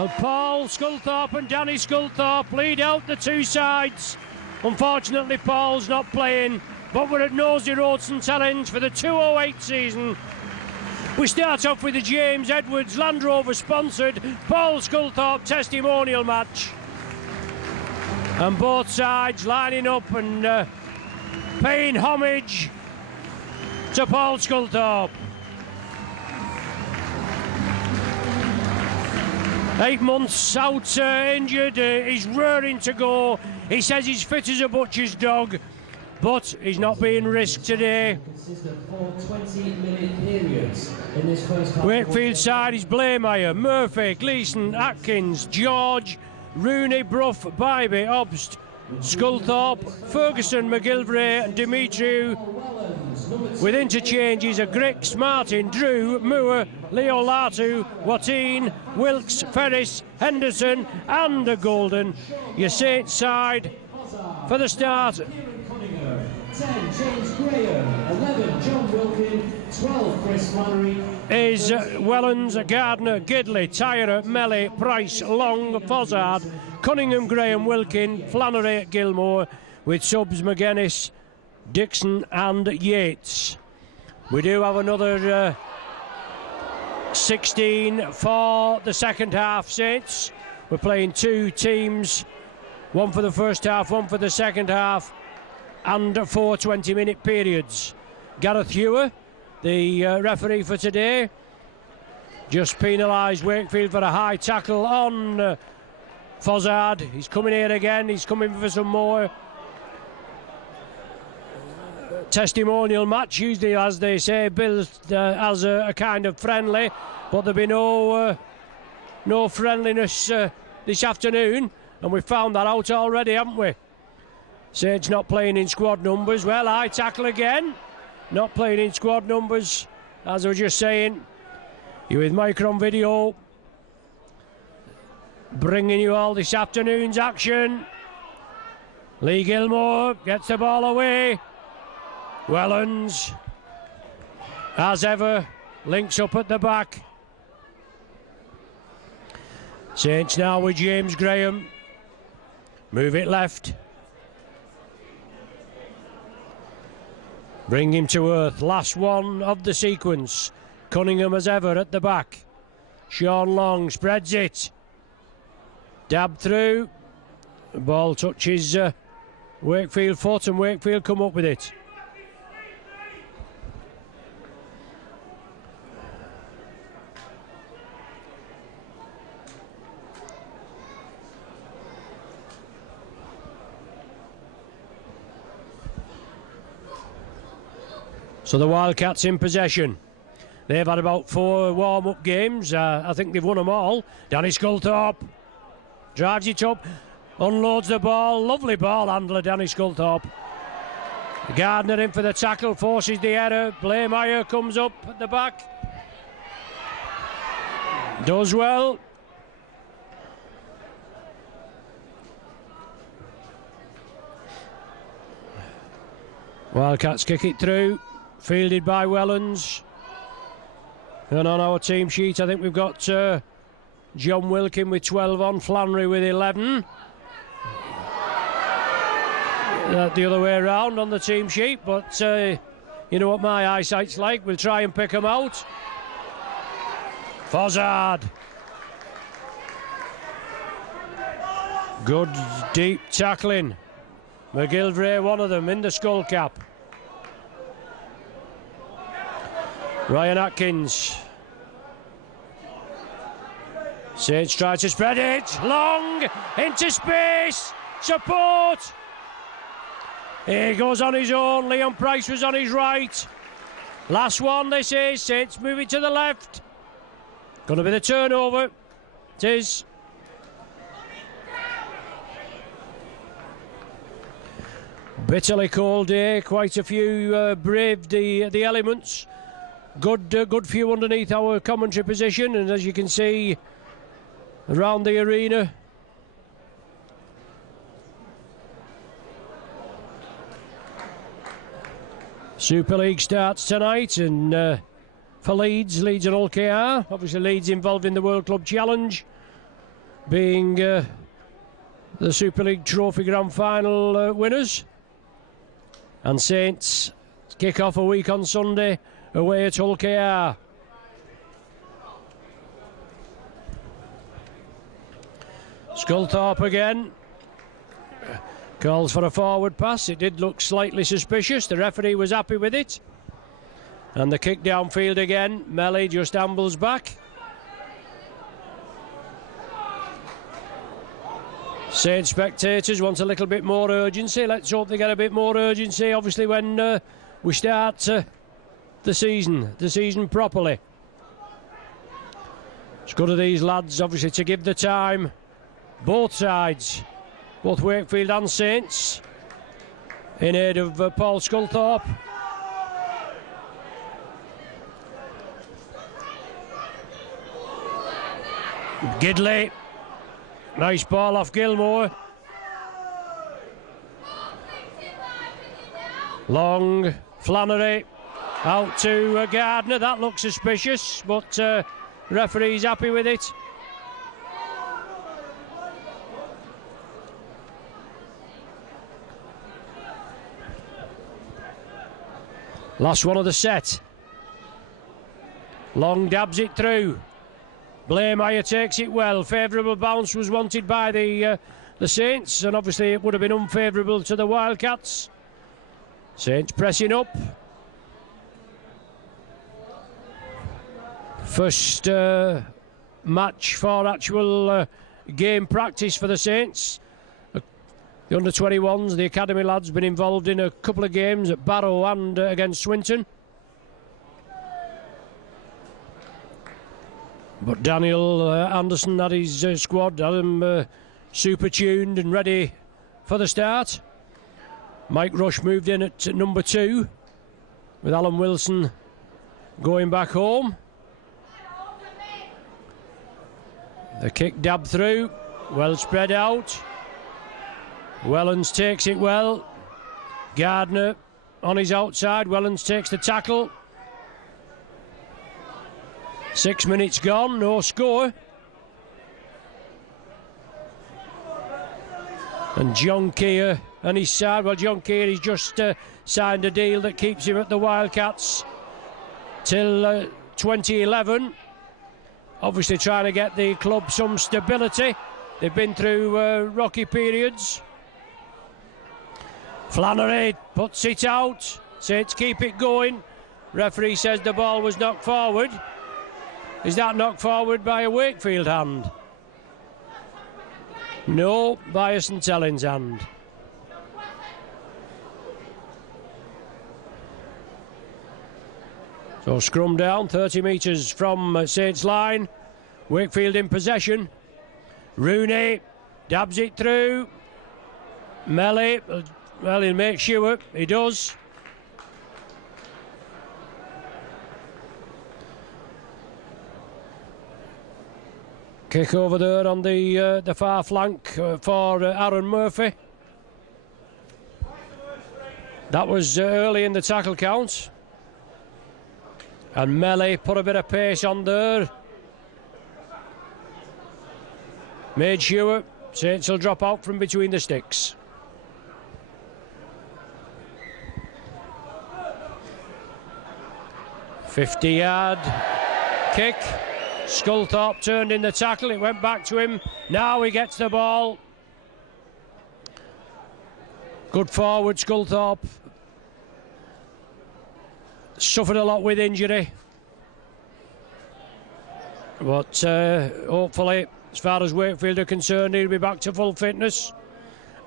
Well, Paul Sculthorpe and Danny Sculthorpe lead out the two sides. Unfortunately, Paul's not playing, but we're at Nosey Road St Helens for the 208 season. We start off with the James Edwards Land Rover sponsored Paul Sculthorpe testimonial match. And both sides lining up and paying homage to Paul Sculthorpe. 8 months out injured, he's raring to go. He says he's fit as a butcher's dog, but he's not being risked today. Wakefield side is Blameyer, Murphy, Gleeson, Atkins, George, Rooney, Brough, Bybee, Obst, Sculthorpe, Ferguson, McGilvray and Dimitriou, with interchanges of Grix, Martin, Drew, Moore, Leo Latu, Watine, Wilkes, Ferris, Henderson and the Golden. Your Saints side for the start. 10, James Graham. 11, John Wilkin. 12, Chris Flannery. Is Wellens, Gardner, Gidley, Tyrer, Melly, Price, Long, Fozzard, Cunningham, Graham, Wilkin, Flannery, Gilmore, with subs McGuinness, Dixon and Yates. We do have another 16 for the second half, Saints. We're playing two teams, one for the first half, one for the second half, and 4 20-minute periods. Gareth Hewer, the referee for today, just penalised Wakefield for a high tackle on Fozzard. He's coming here again, he's coming for some more. Testimonial match, usually, as they say, billed as a kind of friendly, but there'll be no friendliness this afternoon, and we've found that out already, haven't we? Saints not playing in squad numbers. Well, high tackle again, not playing in squad numbers, as I was just saying. You're with Micron Video, bringing you all this afternoon's action. Lee Gilmore gets the ball away. Wellens, as ever, links up at the back. Saints now with James Graham. Move it left. Bring him to earth. Last one of the sequence. Cunningham as ever at the back. Sean Long spreads it. Dab through. The ball touches Wakefield foot and Wakefield come up with it. So the Wildcats in possession. They've had about 4 warm-up games. I think they've won them all. Danny Sculthorpe drives it up, unloads the ball. Lovely ball handler, Danny Sculthorpe. Gardner in for the tackle, forces the error. Blameyer comes up at the back. Does well. Wildcats kick it through. Fielded by Wellens. And on our team sheet, I think we've got John Wilkin with 12 on, Flannery with 11. The other way around on the team sheet, but you know what my eyesight's like. We'll try and pick them out. Fozzard. Good deep tackling. McGilvray, one of them, in the skull cap. Ryan Atkins. Saints try to spread it. Long into space. Support. He goes on his own. Leon Price was on his right. Last one, they say. Saints move it to the left. Going to be the turnover. It is. Bitterly cold day. Quite a few braved the elements. Good few underneath our commentary position, and as you can see around the arena, Super League starts tonight, and for Leeds and Hull KR, obviously Leeds involved in the World Club Challenge, being the Super League Trophy Grand Final winners. And Saints kick off a week on Sunday away at Hull KR. Sculthorpe again. Calls for a forward pass. It did look slightly suspicious. The referee was happy with it. And the kick downfield again. Melly just ambles back. Saints spectators want a little bit more urgency. Let's hope they get a bit more urgency, obviously, when we start the season properly. It's good of these lads, obviously, to give the time. Both sides, both Wakefield and Saints, in aid of Paul Sculthorpe. Gidley, nice ball off Gilmore. Long, Flannery, out to Gardner. That looks suspicious, but referee's happy with it. Last one of the set. Long dabs it through. Blameyer takes it well. Favourable bounce was wanted by the Saints, and obviously it would have been unfavourable to the Wildcats. Saints pressing up. First match for actual game practice for the Saints. The under-21s, the academy lads, been involved in a couple of games at Barrow and against Swinton. But Daniel Anderson had his squad, had them super tuned and ready for the start. Mike Rush moved in at number 2, with Alan Wilson going back home. The kick dabbed through, well spread out. Wellens takes it well. Gardner on his outside. Wellens takes the tackle. 6 minutes gone, no score. And John Keir on his side. Well, John Keir has just signed a deal that keeps him at the Wildcats till 2011. Obviously trying to get the club some stability. They've been through rocky periods. Flannery puts it out. Saints keep it going. Referee says the ball was knocked forward. Is that knocked forward by a Wakefield hand? No, by a St Helens hand. So scrum down, 30 metres from Saints line. Wakefield in possession. Rooney dabs it through. Melly, well, he'll make sure. He does. Kick over there on the far flank for Aaron Murphy. That was early in the tackle count. And Melly put a bit of pace on there. Made sure Saints will drop out from between the sticks. .50-yard kick. Sculthorpe turned in the tackle. It went back to him. Now he gets the ball. Good forward, Sculthorpe. Suffered a lot with injury. But hopefully, as far as Wakefield are concerned, he'll be back to full fitness.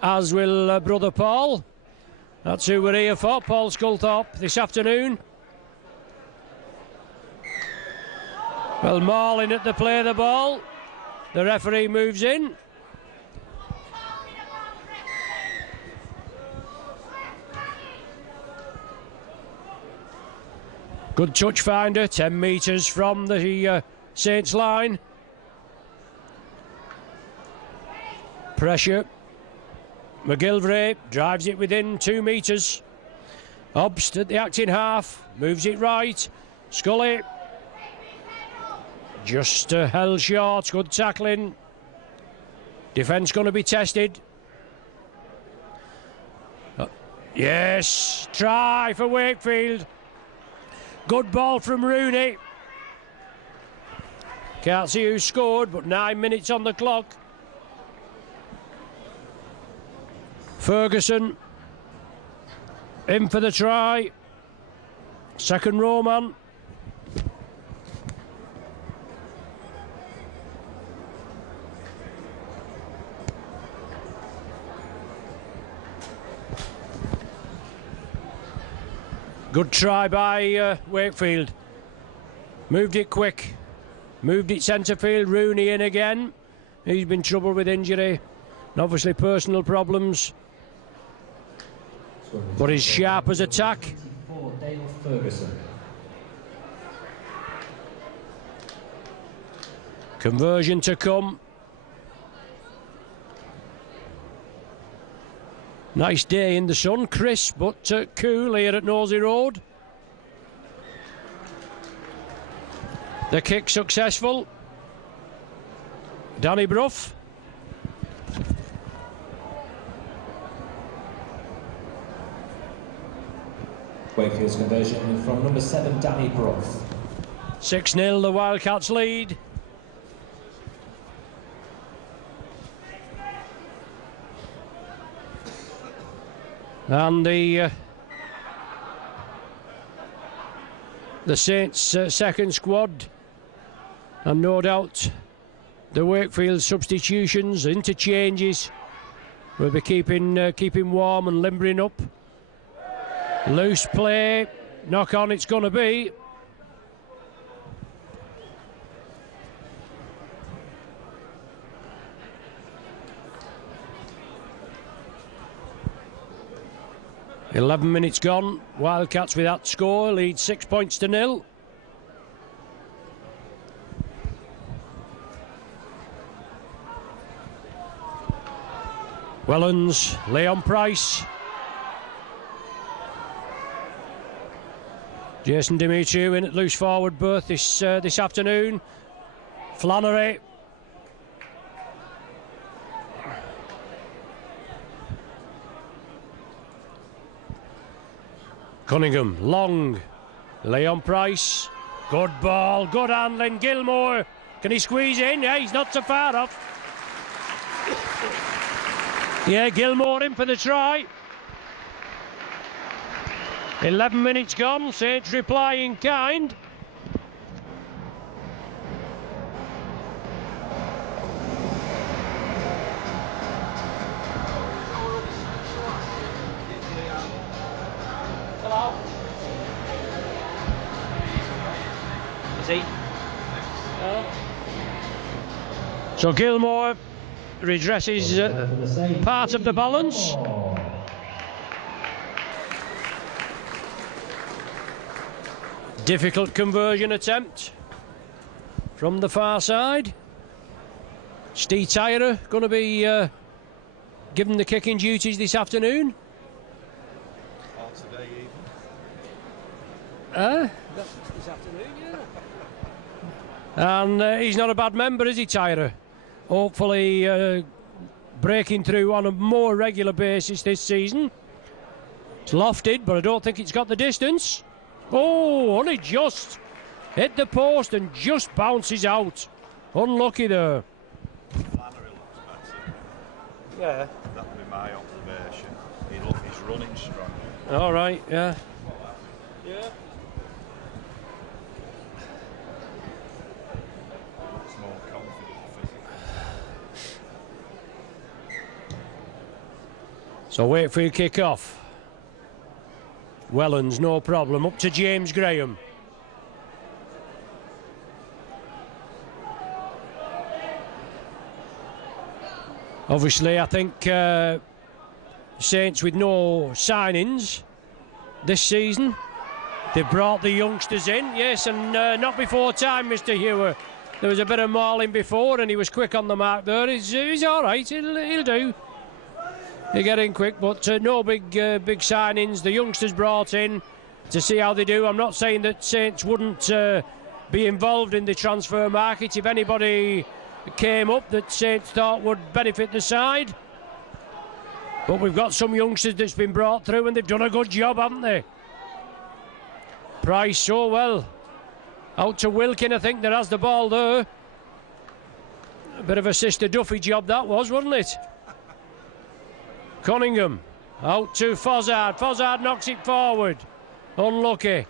As will brother Paul. That's who we're here for, Paul Sculthorpe, this afternoon. Well, Marlin at the play of the ball. The referee moves in. Good touch finder, 10 metres from the Saints line. Pressure. McGilvray drives it within 2 metres. Obst at the acting half, moves it right. Scully just held short, good tackling. Defence going to be tested. Yes, try for Wakefield. Good ball from Rooney. Can't see who scored, but 9 minutes on the clock. Ferguson in for the try. Second row man. Good try by Wakefield. Moved it quick. Moved it centre field. Rooney in again. He's been troubled with injury and obviously personal problems. But he's sharp as attack. Conversion to come. Nice day in the sun, crisp but cool here at Nosey Road. The kick successful. Danny Brough. Wakefield's conversion from number 7, Danny Brough. 6-0, the Wildcats lead. And the Saints' second squad, and no doubt the Wakefield substitutions, interchanges, will be keeping warm and limbering up. Loose play, knock on it's going to be. .11 minutes gone. Wildcats with that score lead 6 points to 0. Wellens, Leon Price. Jason Dimitriou in at loose forward berth this afternoon. Flannery. Cunningham, long. Leon Price. Good ball, good handling. Gilmore. Can he squeeze in? Yeah, he's not so far off. Yeah, Gilmore in for the try. 11 minutes gone. Saints reply in kind. Hello. Is he? So Gilmore redresses part of the balance. Difficult conversion attempt from the far side. Steve Tyrer going to be given the kicking duties this afternoon. Today even. This afternoon, yeah. And he's not a bad member, is he, Tyrer? Hopefully breaking through on a more regular basis this season. It's lofted, but I don't think it's got the distance. Oh, only just hit the post and just bounces out. Unlucky there. Flannery looks better. Yeah. That would be my observation. He's running strong. All right, yeah. Yeah. Looks more confident physically. So wait for your kick off. Wellens, no problem. Up to James Graham. Obviously, I think Saints with no signings this season. They've brought the youngsters in, yes, and not before time, Mr. Hewer. There was a bit of mauling before, and he was quick on the mark there. He's all right. He'll do. They get in quick, but no big signings. The youngsters brought in to see how they do. I'm not saying that Saints wouldn't be involved in the transfer market. If anybody came up that Saints thought would benefit the side. But we've got some youngsters that's been brought through and they've done a good job, haven't they? Price, so well. Out to Wilkin, I think, that has the ball there. A bit of a Sister Duffy job that was, wasn't it? Cunningham, out to Fozzard. Fozzard knocks it forward. Unlucky.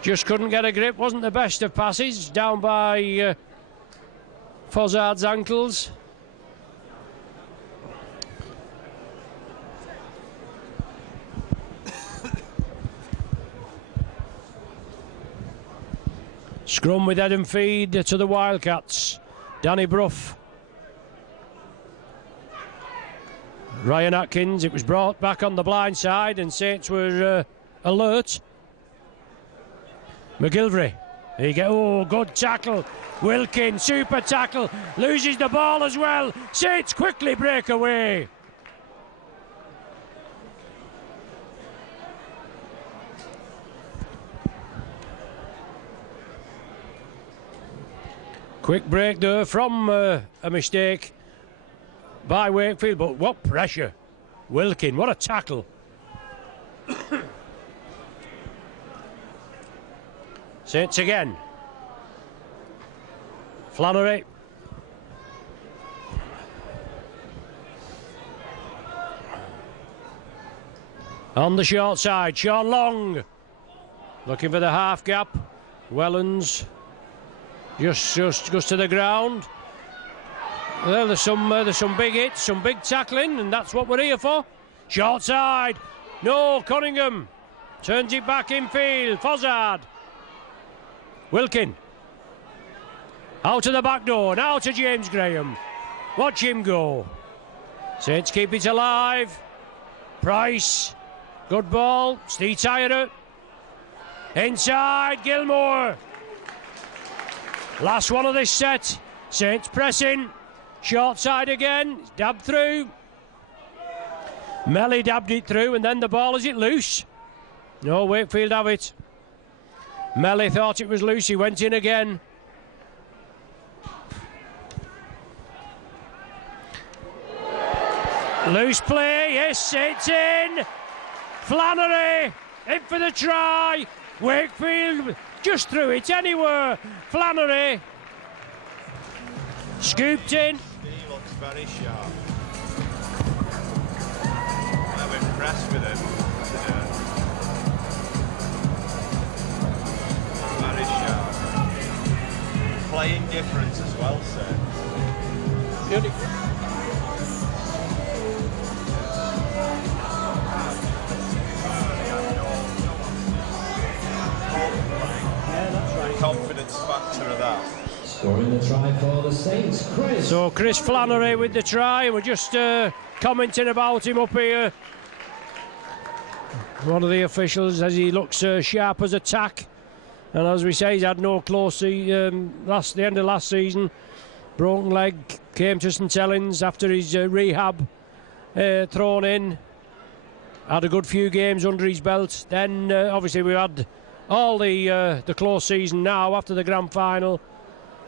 Just couldn't get a grip, wasn't the best of passes. Down by Fozzard's ankles. Scrum with head and feed to the Wildcats. Danny Brough. Ryan Atkins, it was brought back on the blind side and Saints were alert. McGilvery, there you go, oh, good tackle. Wilkin, super tackle, loses the ball as well. Saints quickly break away. Quick break there from a mistake by Wakefield, but what pressure. Wilkin, what a tackle. Saints again. Flannery. On the short side, Sean Long. Looking for the half gap. Wellens. Just goes to the ground. Well, there's some big hits, some big tackling, and that's what we're here for. Short side. No, Cunningham. Turns it back infield. Fozzard. Wilkin. Out to the back door. Now to James Graham. Watch him go. Saints keep it alive. Price. Good ball. Steve Tyrer. Inside. Gilmore. Last one of this set. Saints pressing. Short side again. Dabbed through. Melly dabbed it through and then the ball, is it loose? No, Wakefield have it. Melly thought it was loose. He went in again. Loose play. Yes, it's in. Flannery. In for the try. Wakefield just threw it anywhere. Flannery. Scooped in. He looks very sharp. I'm impressed with him today. Very sharp. Playing difference as well, sir. Confidence factor of that. Scoring the try for the Saints, Chris. So Chris Flannery with the try. We're just commenting about him up here. One of the officials as he looks sharp as a tack. And as we say, he's had no close the end of last season. Broken leg, came to St Helens after his rehab thrown in. Had a good few games under his belt. Then obviously we had all the close season now after the grand final.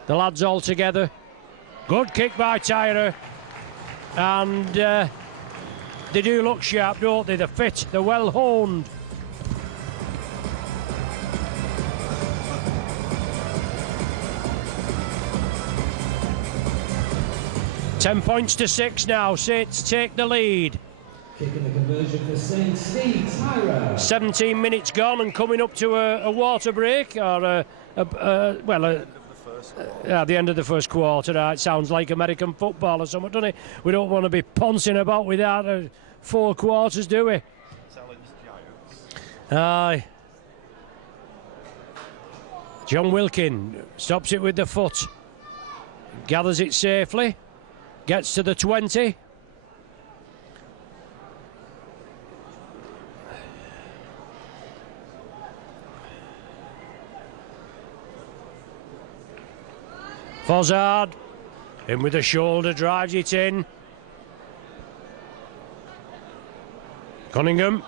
The lads all together. Good kick by Tyrer. And they do look sharp, don't they? They're fit, they're well honed. £10-6 now. Saints take the lead. Kicking the conversion for Saints, Steve Tyrer. 17 minutes gone and coming up to a water break or at the end of the first quarter. It sounds like American football or something, doesn't it? We don't want to be pouncing about with that 4 quarters, do we? Aye. John Wilkin stops it with the foot. Gathers it safely. Gets to the 20. Fozzard, in with the shoulder, drives it in. Cunningham,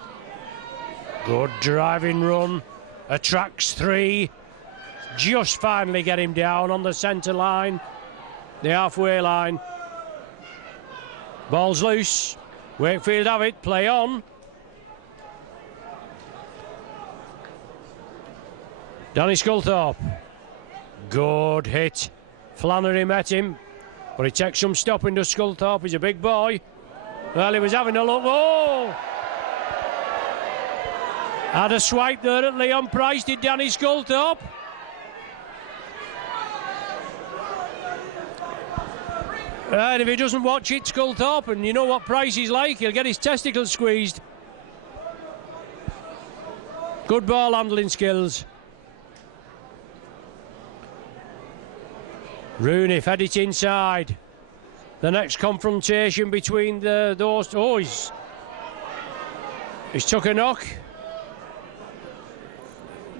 good driving run, attracts 3. Just finally get him down on the centre line. the halfway line. Ball's loose. Wakefield have it. Play on. Danny Sculthorpe. Good hit. Flannery met him, but he takes some stopping to Sculthorpe. He's a big boy. Well, he was having a look. Oh! Had a swipe there at Leon Price, did Danny Sculthorpe. And if he doesn't watch it, Sculthorpe, and you know what Price is like, he'll get his testicles squeezed. Good ball handling skills. Rooney fed it inside. The next confrontation between those. Oh, he's took a knock.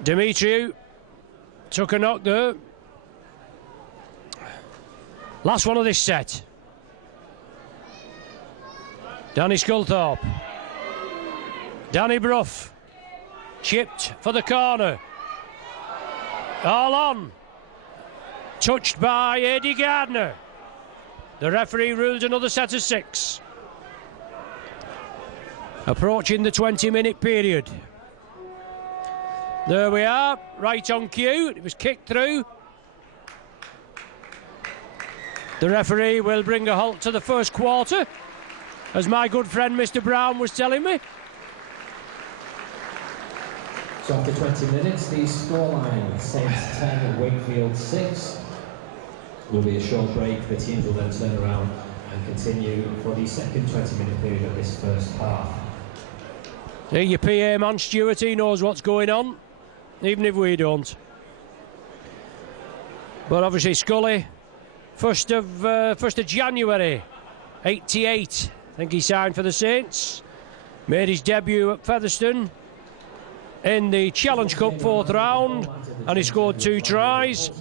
Demetriou took a knock there. Last one of this set. Danny Sculthorpe. Danny Brough. Chipped for the corner. All on. Touched by Eddie Gardner. The referee ruled another set of 6. Approaching the 20-minute period. There we are, right on cue. It was kicked through. The referee will bring a halt to the first quarter, as my good friend Mr. Brown was telling me. So after 20 minutes, the scoreline, Saints 10, Wakefield 6. Will be a short break. The teams will then turn around and continue for the second 20-minute period of this first half. Hey, your PA man Stuart, he knows what's going on, even if we don't. But obviously Scully, 1st of January, 88. I think he signed for the Saints. Made his debut at Featherstone in the Challenge Cup 4th round, and he scored 2 tries.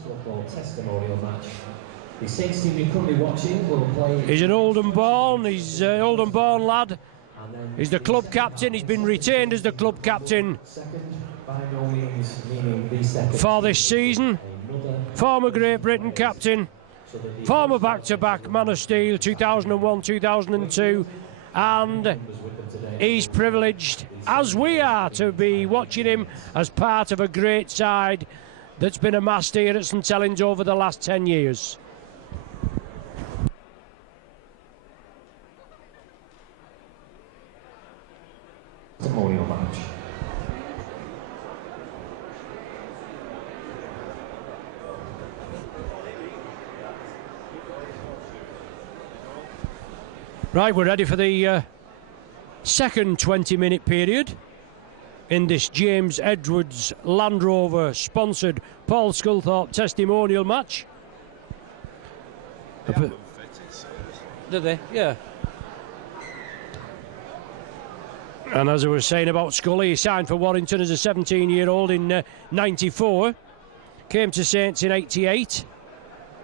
The Saints team you're currently watching will play. He's an Oldham-born, he's an Oldham-born lad. He's the club captain, he's been retained as the club captain for this season. Former Great Britain captain, former back-to-back Man of Steel 2001-2002, and he's privileged, as we are, to be watching him as part of a great side that's been amassed here at St Helens over the last 10 years. Testimonial match. Right, we're ready for the second 20-minute period in this James Edwards Land Rover sponsored Paul Sculthorpe testimonial match. Did they? Yeah. And as I was saying about Scully, he signed for Warrington as a 17-year-old in 94. Came to Saints in 88.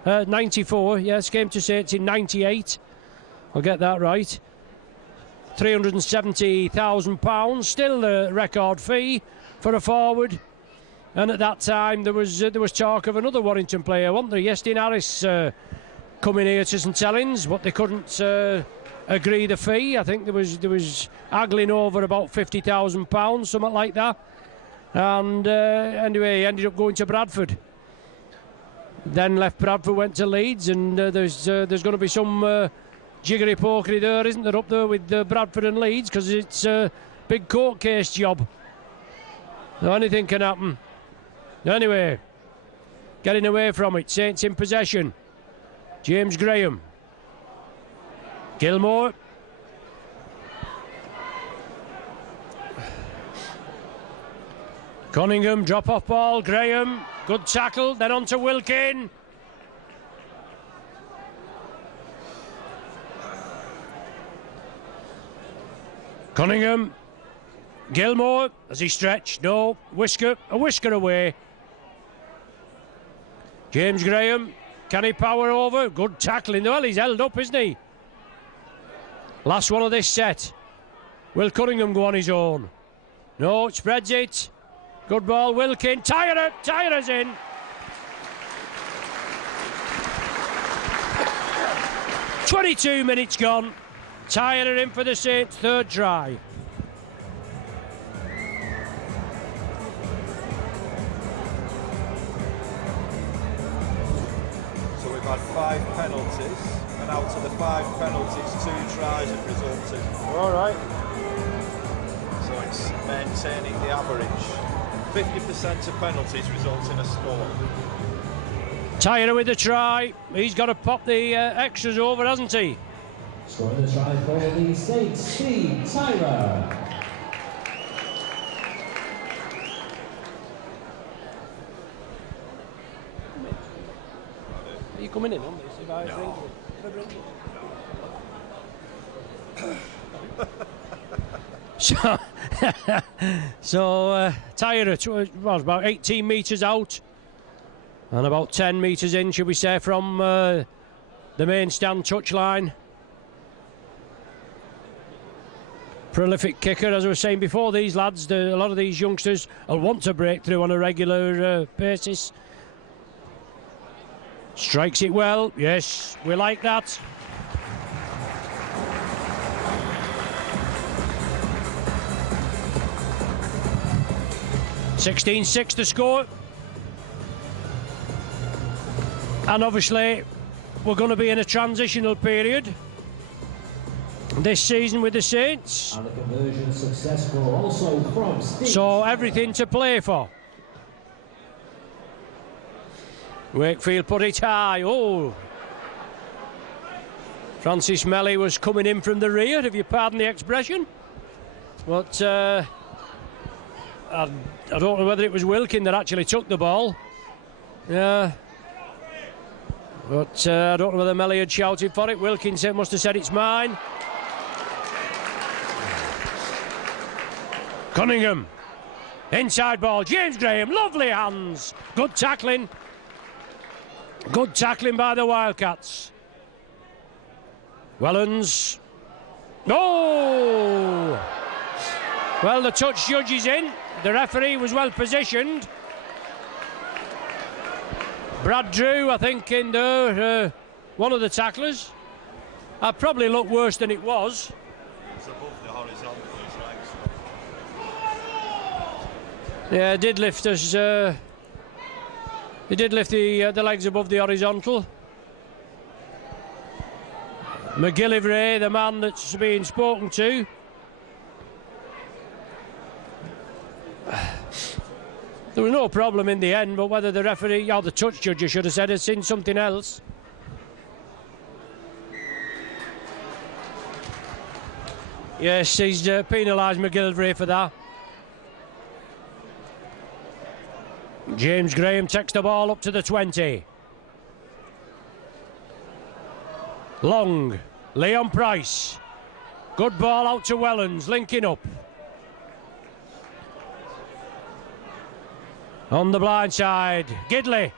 94, yes, came to Saints in 98. I'll get that right. £370,000, still the record fee for a forward. And at that time there was talk of another Warrington player, wasn't there? Yestin Harris coming here to St Helens, but they couldn't agree the fee. I think there was haggling over about £50,000, something like that. And anyway, he ended up going to Bradford. Then left Bradford, went to Leeds, and there's going to be some jiggery pokery there, isn't there, up there with Bradford and Leeds, because it's a big court case job. So anything can happen. Anyway, getting away from it, Saints in possession. James Graham. Gilmore. Cunningham, drop off ball. Graham, good tackle, then on to Wilkin. Cunningham. Gilmore, as he stretched, no, a whisker away. James Graham, can he power over? Good tackling, well, he's held up, isn't he? Last one of this set. Will Cunningham go on his own? No, spreads it. Good ball, Wilkin. Tyer's in. 22 minutes gone. Tyler in for the Saints' third try. So we've had 5 penalties, and out of the 5 penalties, 2 tries have resulted. All right. So it's maintaining the average. 50% of penalties result in a score. Tyler with the try. He's got to pop the extras over, hasn't he? Scoring the try for the Saints, Steve Tyra. Are you coming in on this? If I So Tyra was about 18 metres out and about 10 metres in, should we say, from the main stand touchline. Prolific kicker, as I was saying before. These lads, a lot of these youngsters will want to break through on a regular basis. Strikes it well. Yes, we like that. (16-6) the score. And obviously we're going to be in a transitional period this season with the Saints. And the conversion successful also from Steve. So everything to play for. Wakefield put it high. Oh, Francis Melly was coming in from the rear, if you pardon the expression. But I don't know whether it was Wilkin that actually took the ball. Yeah. But I don't know whether Melly had shouted for it. Wilkin must have said it's mine. Cunningham. Inside ball. James Graham. Lovely hands. Good tackling. Good tackling by the Wildcats. Helens. Oh! Well, the touch judge is in. The referee was well positioned. Brad Drew, I think, in there, one of the tacklers. I probably looked worse than it was. It's above the horizontal, Yeah, it did lift us. He did lift the legs above the horizontal. McGillivray, the man that's being spoken to. There was no problem in the end, but whether the referee or the touch judge, I should have said, has seen something else. Yes, he's penalised McGillivray for that. James Graham takes the ball up to the 20. Long. Leon Price. Good ball out to Helens, linking up. On the blind side, Gidley.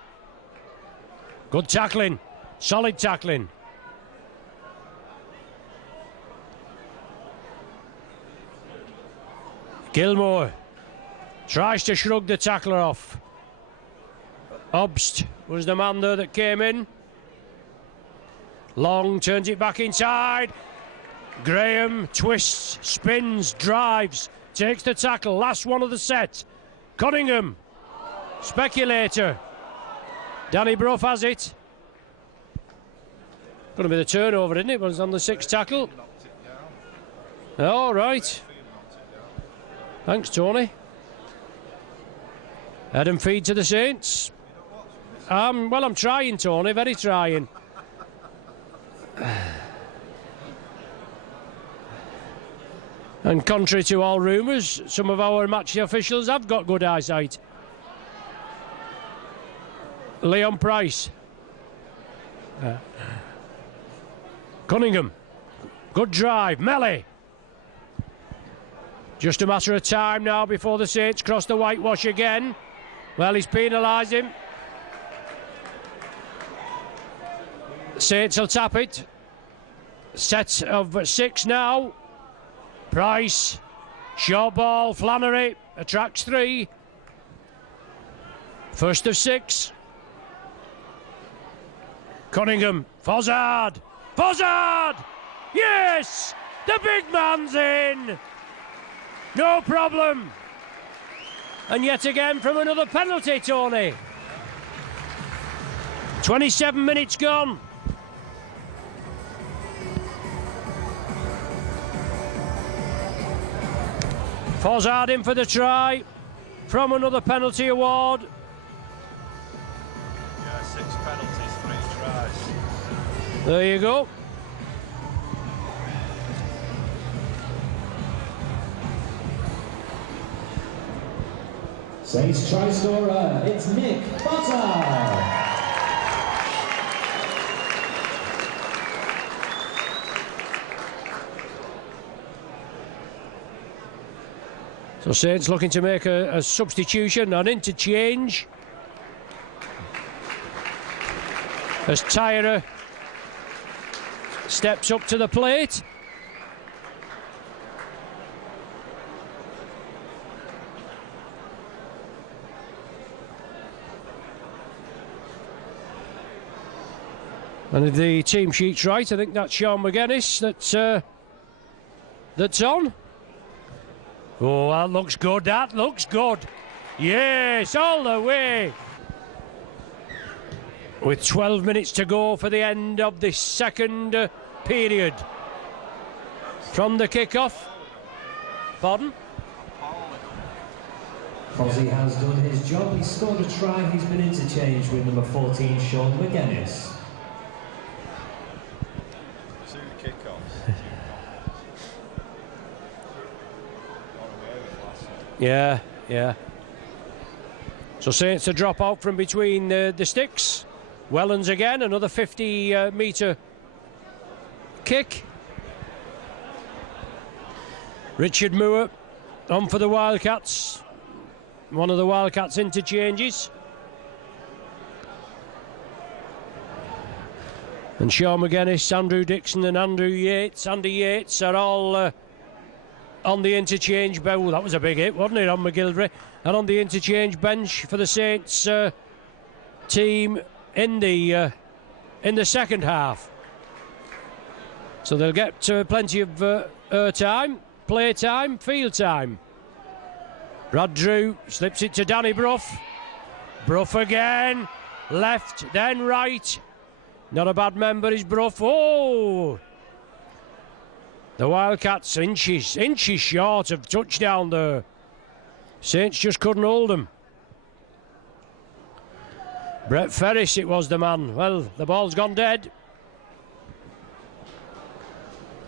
Good tackling. Solid tackling. Gilmore tries to shrug the tackler off. Obst was the man there that came in. Long turns it back inside. Graham twists, spins, drives, takes the tackle. Last one of the set. Cunningham. Speculator. Danny Bruff has it. Going to be the turnover, isn't it? It was on the 6th tackle. All right. Thanks, Tony. Head and feed to the Saints. Well, I'm trying, Tony, very trying. And contrary to all rumours, some of our match officials have got good eyesight. Leon Price. Cunningham. Good drive. Melly. Just a matter of time now before the Saints cross the whitewash again. Well, he's penalised him. Saints will tap it. Set of 6 now. Price. Short ball. Flannery attracts 3. First of 6. Cunningham. Fozzard. Fozzard! Yes! The big man's in! No problem. And yet again from another penalty, Tony. 27 minutes gone. Fozzard in for the try from another penalty award. Yeah, 6 penalties, 3 tries. There you go. Saints try scorer, it's Nick Fozzard. So Saints looking to make a substitution, an interchange. As Tyra steps up to the plate. And if the team sheet's right, I think that's Sean McGuinness that's on. Oh, that looks good, that looks good. Yes, all the way. With 12 minutes to go for the end of the second period. From the kick-off. Pardon? Fozzie has done his job, he's scored a try, he's been interchanged with number 14, Sean McGuinness. Yeah. So Saints to drop out from between the sticks. Wellens again, another 50-metre kick. Richard Moore on for the Wildcats. One of the Wildcats interchanges. And Sean McGuinness, Andrew Dixon and Andy Yates are all on the interchange bench. Oh, that was a big hit, wasn't it, on McGilvery? And on the interchange bench for the Saints team in the second half. So they'll get plenty of time, play time, field time. Brad Drew slips it to Danny Brough. Brough again, left, then right. Not a bad member is Brough. Oh! The Wildcats inches short of touchdown there. Saints just couldn't hold them. Brett Ferris, it was the man. Well, the ball's gone dead.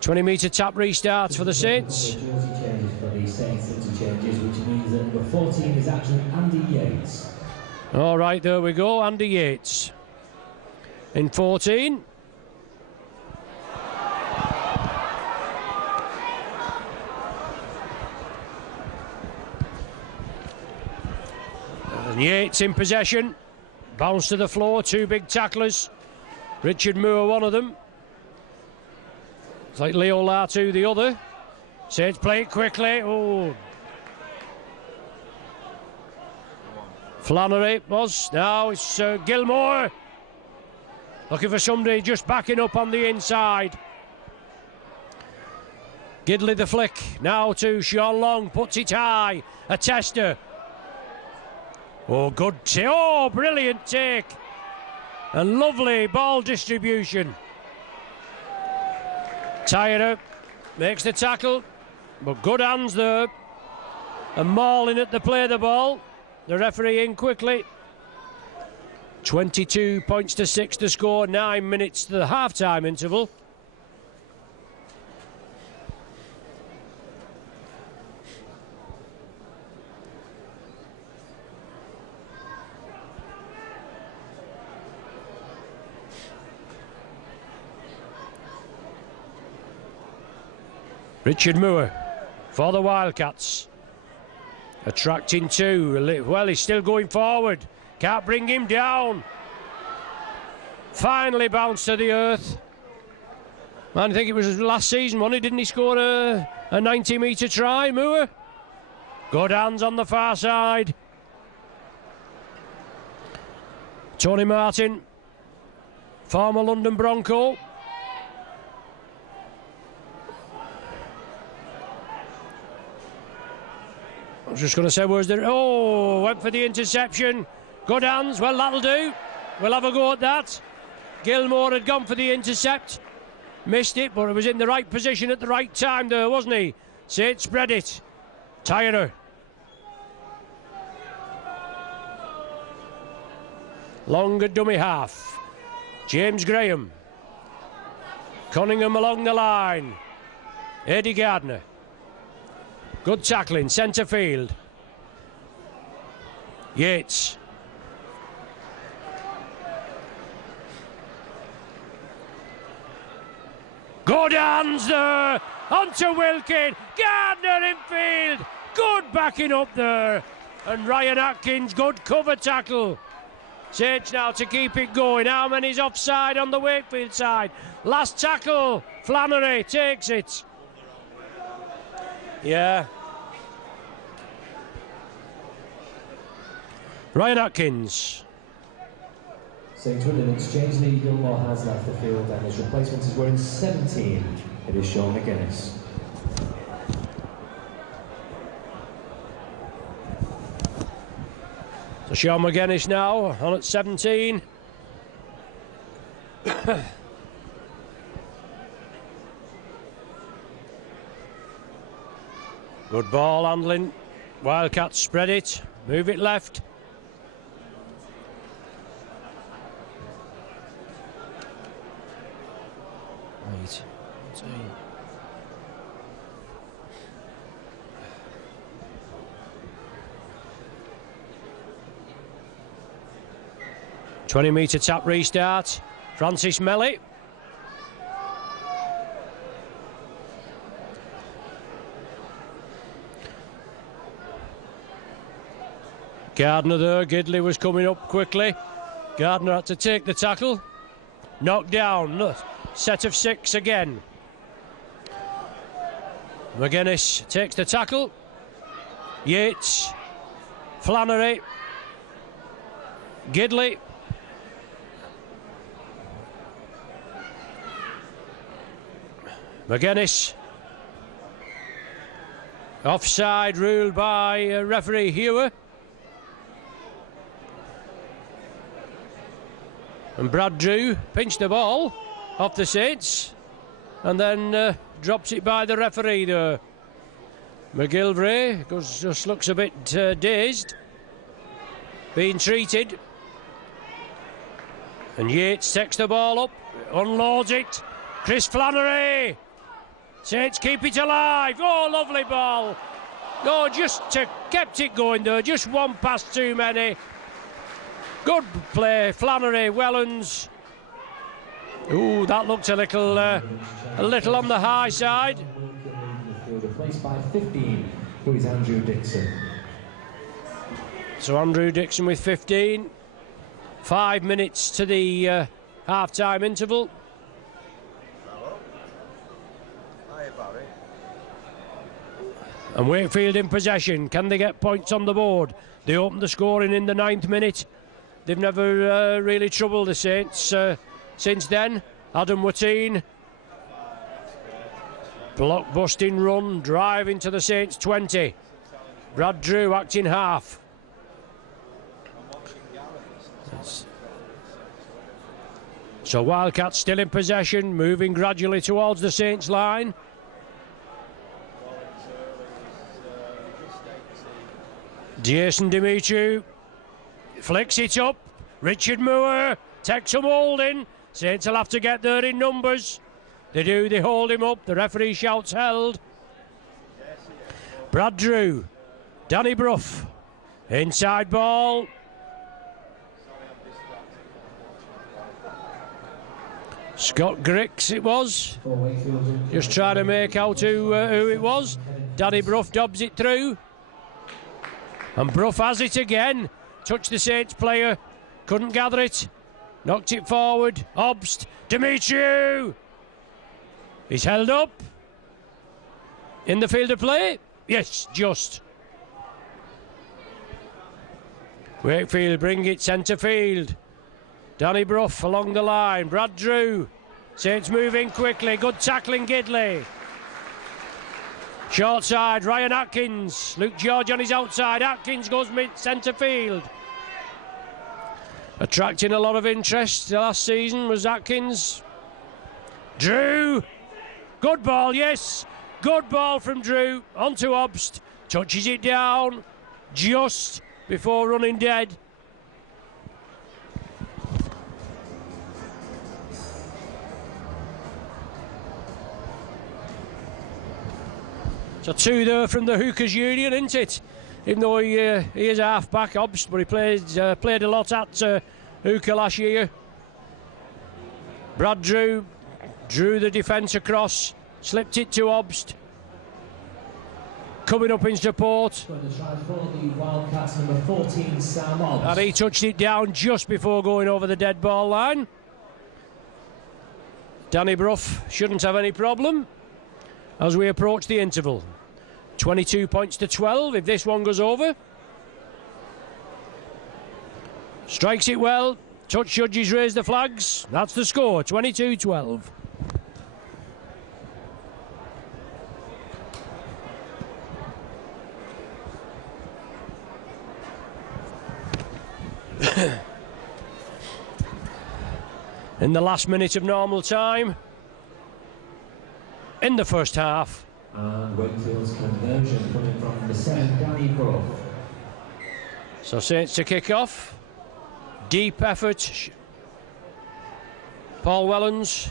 20-metre tap restarts for the Saints. Jersey changes for the Saints interchanges, which means that number 14 is actually Andy Yates. All right, there we go. Andy Yates in 14. And Yates in possession. Bounce to the floor, 2 big tacklers. Richard Moore, one of them. It's like Leo Latu, the other. Saints play it quickly. Oh. Flannery was. Now it's Gilmore. Looking for somebody just backing up on the inside. Gidley the flick. Now to Sean Long. Puts it high. A tester. Oh, good. Oh, brilliant take. And lovely ball distribution. Tyra makes the tackle. But good hands there. And Marlin at the play of the ball. The referee in quickly. 22 points to 6 to score. 9 minutes to the half-time interval. Richard Moore for the Wildcats. Attracting 2. Well, he's still going forward. Can't bring him down. Finally bounced to the earth. Man, I think it was last season, wasn't he? Didn't he score a 90-metre try, Moore? Good hands on the far side. Tony Martin, former London Bronco. was just going to say, where's the... Oh, went for the interception. Good hands. Well, that'll do. We'll have a go at that. Gilmore had gone for the intercept. Missed it, but it was in the right position at the right time there, wasn't he? St. spread it. Tyrer. Longer dummy half. James Graham. Cunningham along the line. Eddie Gardner. Good tackling, centre field. Yates. Good hands there. Onto Wilkin. Gardner in field. Good backing up there. And Ryan Atkins, good cover tackle. Sage now to keep it going. How many's offside on the Wakefield side? Last tackle. Flannery takes it. Yeah. Ryan Atkins. Saying 20 minutes, James Lee Gilmore has left the field and his replacement is wearing 17. It is Sean McGuinness. So Sean McGuinness now on at 17. Good ball handling. Wildcats spread it. Move it left. Right. 20-metre tap restart. Francis Melly. Gardner there. Gidley was coming up quickly. Gardner had to take the tackle. Knocked down. Set of 6 again. McGuinness takes the tackle. Yates. Flannery. Gidley. McGuinness. Offside ruled by referee Hewer. And Brad Drew pinched the ball off the Saints and then drops it by the referee there. McGilvray just looks a bit dazed, being treated. And Yates takes the ball up, unloads it. Chris Flannery. Saints keep it alive. Oh, lovely ball. Oh, just kept it going there. Just one pass too many. Good play, Flannery, Wellens. Ooh, that looked a little on the high side. Replaced by 15, who is Andrew Dixon. So Andrew Dixon with 15. 5 minutes to the half-time interval. Hi, Barry. And Wakefield in possession. Can they get points on the board? They opened the scoring in the 9th minute. They've never really troubled the Saints since then. Adam Watteen. Block-busting run, drive into the Saints 20. Brad Drew acting half. So Wildcats still in possession, moving gradually towards the Saints line. Jason Dimitriou flicks it up. Richard Moore takes some holding. Saints will have to get there in numbers. They do, they hold him up. The referee shouts held. Brad Drew. Danny Brough. Inside ball. Scott Griggs it was. Just trying to make out who it was. Danny Brough dobs it through. And Brough has it again. Touched the Saints player. Couldn't gather it. Knocked it forward. Obst. Dimitriou. He's held up. In the field of play. Yes, just. Wakefield bring it centre field. Danny Brough along the line. Brad Drew. Saints moving quickly. Good tackling, Gidley. Short side, Ryan Atkins. Luke George on his outside. Atkins goes mid-centre field. Attracting a lot of interest last season was Atkins. Drew. Good ball, yes. Good ball from Drew. Onto Obst. Touches it down just before running dead. So 2 there from the Hookers Union, isn't it? Even though he is a half-back, Obst, but he played a lot at Hooker last year. Brad Drew drew the defence across, slipped it to Obst. Coming up in support. Number 14, Sam Obst. And he touched it down just before going over the dead ball line. Danny Brough shouldn't have any problem as we approach the interval. 22 points to 12 if this one goes over. Strikes it well. Touch judges raise the flags. That's the score, 22-12. In the last minute of normal time in the first half. And Wakefield's conversion coming from the 7, Danny Brough. So Saints to kick off. Deep effort. Paul Wellens.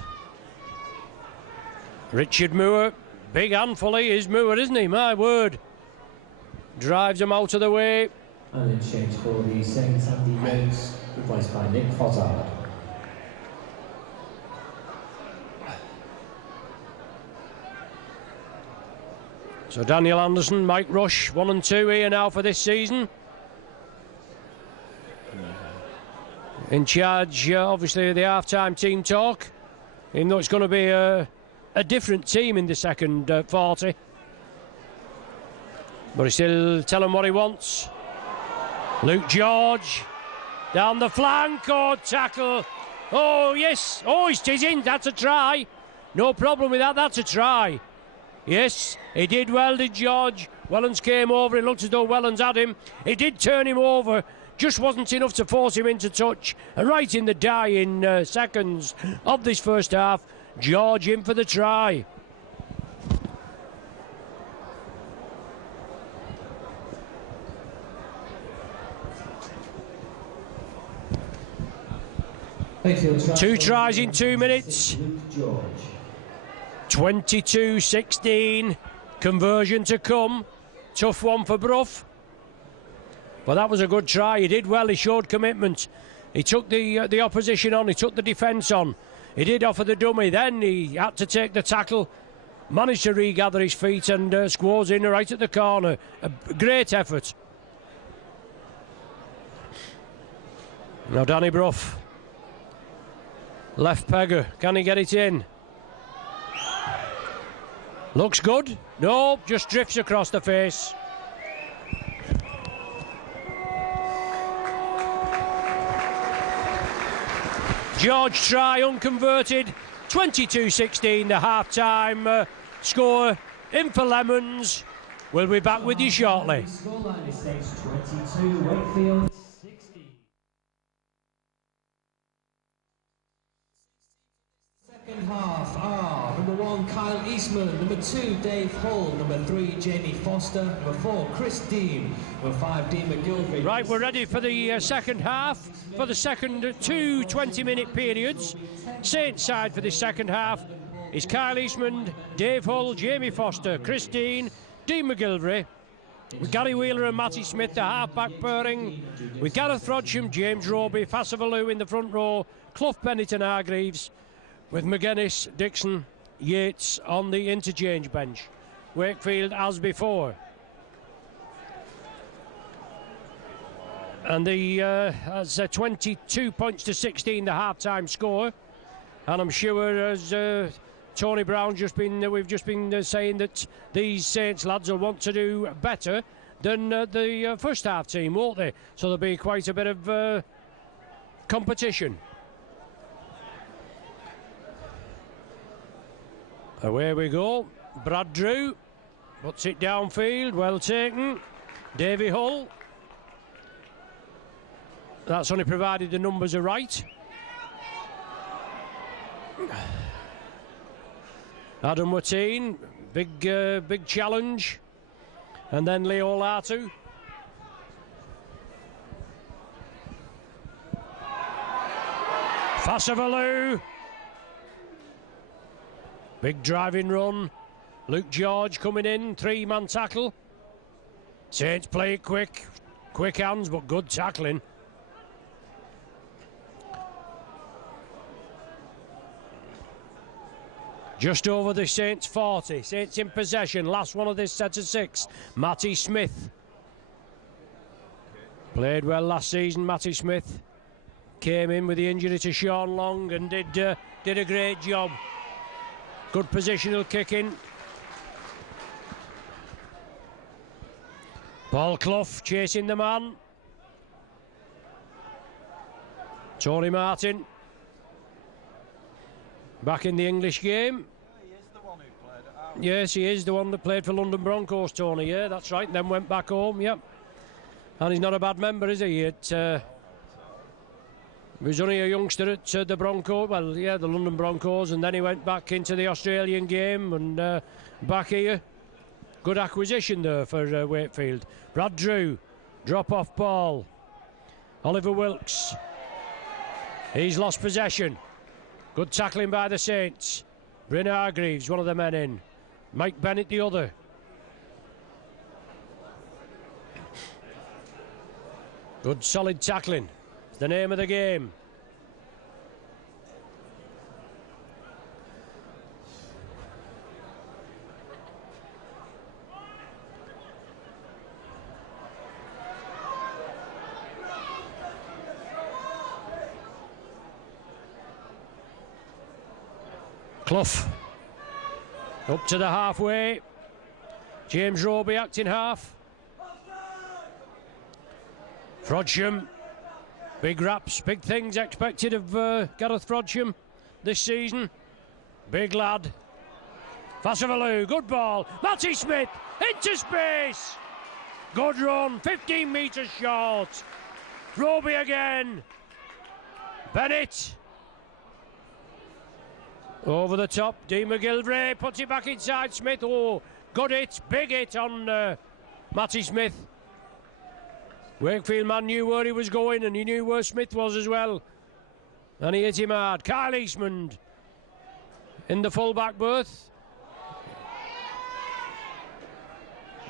Richard Moore. Big handful he is, Moore, isn't he? My word. Drives him out of the way. And in change for the Saints, Andy Yates, replaced by Nick Fozzard. So Daniel Anderson, Mike Rush, 1 and 2 here now for this season. In charge, obviously, of the half-time team talk. Even though it's going to be a different team in the second 40. But he's still telling what he wants. Luke George, down the flank, oh, tackle. Oh, yes, oh, he's in, that's a try. No problem with that, that's a try. Yes, he did well, did George. Wellens came over, it looked as though Wellens had him. He did turn him over, just wasn't enough to force him into touch. And right in the dying seconds of this first half, George in for the try. Two tries in 2 minutes. 22-16. Conversion to come. Tough one for Brough. But that was a good try. He did well. He showed commitment. He took the opposition on. He took the defence on. He did offer the dummy. Then he had to take the tackle. Managed to regather his feet and squares in right at the corner. A great effort. Now Danny Brough. Left pegger. Can he get it in? Looks good. No, just drifts across the face. George try unconverted. 22-16 the half-time score. In for Lemons. We'll be back with you shortly. Scoreline is 22, Wakefield 60. Second half are number 1 Kyle Eastman, number 2 Dave Hull, number 3 Jamie Foster, number 4 Chris Dean, number 5 Dean McGilvray. Right, we're ready for the second half, for the second 2 20-minute periods. Saints side for the second half is Kyle Eastman, Dave Hull, Jamie Foster, Chris Dean, Dean McGilvray, with Gary Wheeler and Matty Smith, the half-back pairing, with Gareth Frodsham, James Roby, Fassavalu in the front row, Clough, Bennett and Hargreaves, with McGuinness, Dixon, Yates on the interchange bench. Wakefield as before. And that's 22 points to 16, the half-time score. And I'm sure, as Tony Brown we've just been saying that these Saints lads will want to do better than the first half team, won't they? So there'll be quite a bit of competition. Away we go. Brad Drew Puts it downfield, well taken. Davy Hull. That's only provided the numbers are right. Adam Watine, big challenge. And then Leo Latu. Fassavalu. Big driving run. Luke George coming in, 3-man tackle. Saints play it quick hands, but good tackling. Just over the Saints 40. Saints in possession. Last one of this set of 6. Matty Smith. Played well last season, Matty Smith. Came in with the injury to Sean Long and did a great job. Good positional kicking. Paul Clough chasing the man. Tony Martin. Back in the English game. He is the one who played at Arsenal. Yes, he is the one that played for London Broncos, Tony. Yeah, that's right. And then went back home, yep. And he's not a bad member, is he? He was only a youngster at the Broncos, well, yeah, the London Broncos, and then he went back into the Australian game and back here. Good acquisition there for Wakefield. Brad Drew, drop-off ball. Oliver Wilkes. He's lost possession. Good tackling by the Saints. Bryn Hargreaves, one of the men in. Mike Bennett, the other. Good solid tackling. It's the name of the game. Clough. Up to the halfway. James Roby acting half. Frodsham. Big raps, big things expected of Gareth Frodsham this season. Big lad. Fassavalu, good ball. Matty Smith into space. Good run, 15 metres short. Roby again. Bennett. Over the top, Dean McGillivray puts it back inside Smith. Oh, good hit, big hit on Matty Smith. Wakefield man knew where he was going and he knew where Smith was as well. And he hit him hard. Kyle Eastman in the full-back berth.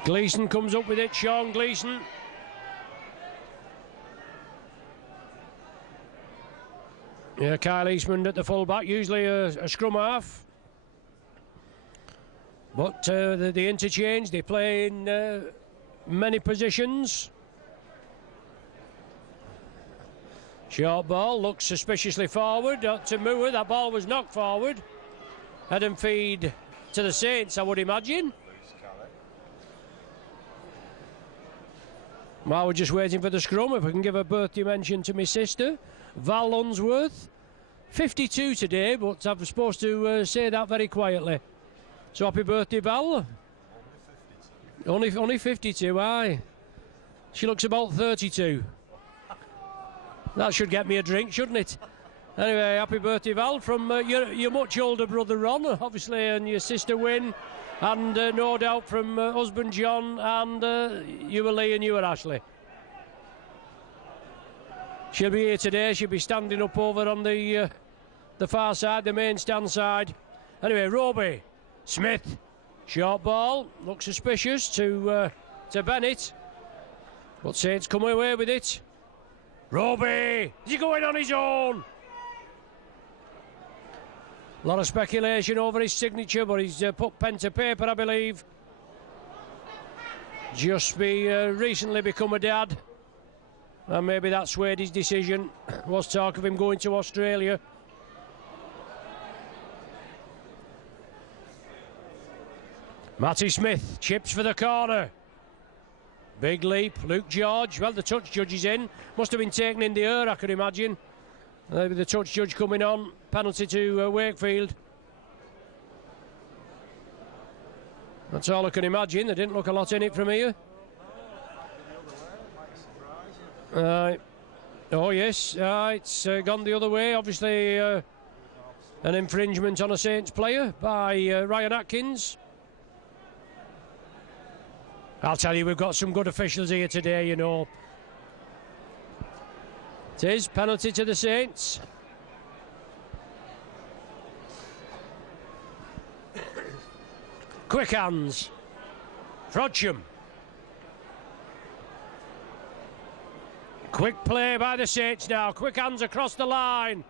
Gleeson comes up with it, Sean Gleeson. Yeah, Kyle Eastman at the full-back, usually a scrum half. But the interchange, they play in many positions. Short ball, looks suspiciously forward to Moore. That ball was knocked forward. Head and feed to the Saints, I would imagine. Well, we're just waiting for the scrum. If I can give a birthday mention to my sister, Val Unsworth. 52 today, but I'm supposed to say that very quietly. So happy birthday, Val. Only 52, aye. She looks about 32. That should get me a drink, shouldn't it? Anyway, happy birthday, Val, from your much older brother Ron, obviously, and your sister Wynne, and no doubt from husband John, and you were Lee and you were Ashley. She'll be here today. She'll be standing up over on the far side, the main stand side. Anyway, Roby, Smith, short ball, looks suspicious to Bennett, but Saints come away with it. Roby, is he going on his own? A lot of speculation over his signature, but he's put pen to paper, I believe. Just recently become a dad, and maybe that swayed his decision. Was talk of him going to Australia. Matty Smith chips for the corner. Big leap, Luke George. Well, the touch judge is in. Must have been taken in the air, I could imagine. Maybe the touch judge coming on. Penalty to Wakefield. That's all I can imagine. There didn't look a lot in it from here. Oh yes, it's gone the other way. Obviously an infringement on a Saints player by Ryan Atkins. I'll tell you, we've got some good officials here today, you know. It is penalty to the Saints. Quick hands. Frodsham. Quick play by the Saints now. Quick hands across the line.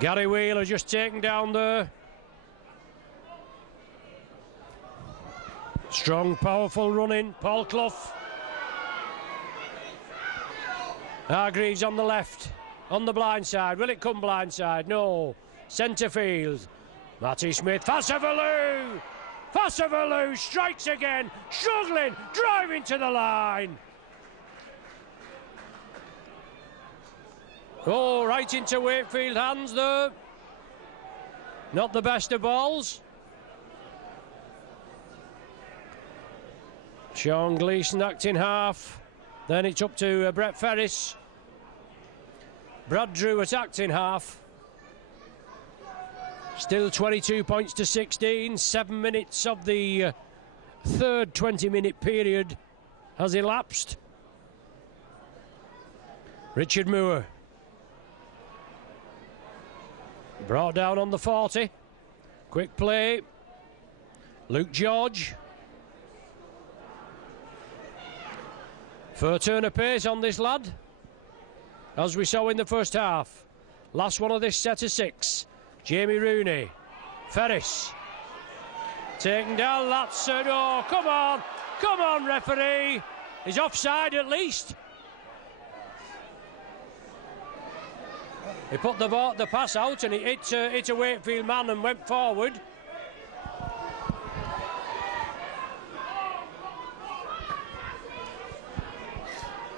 Gary Wheeler just taken down there. Strong, powerful running. Paul Clough. Hargreaves on the left. On the blind side. Will it come blind side? No. Centre field. Matty Smith. Fassavalu! Fassavalu strikes again. Struggling. Driving to the line. Oh, right into Wakefield hands there. Not the best of balls. Sean Gleeson acting half. Then it's up to Brett Ferris. Brad Drew at acting half. Still 22 points to 16. 7 minutes of the third 20-minute period has elapsed. Richard Moore. Brought down on the 40. Quick play. Luke George. For a turn of pace on this lad, as we saw in the first half. Last one of this set of 6. Jamie Rooney. Ferris. Taken down, that's... oh, come on, referee. He's offside at least. He put the pass out and it hit a Wakefield man and went forward.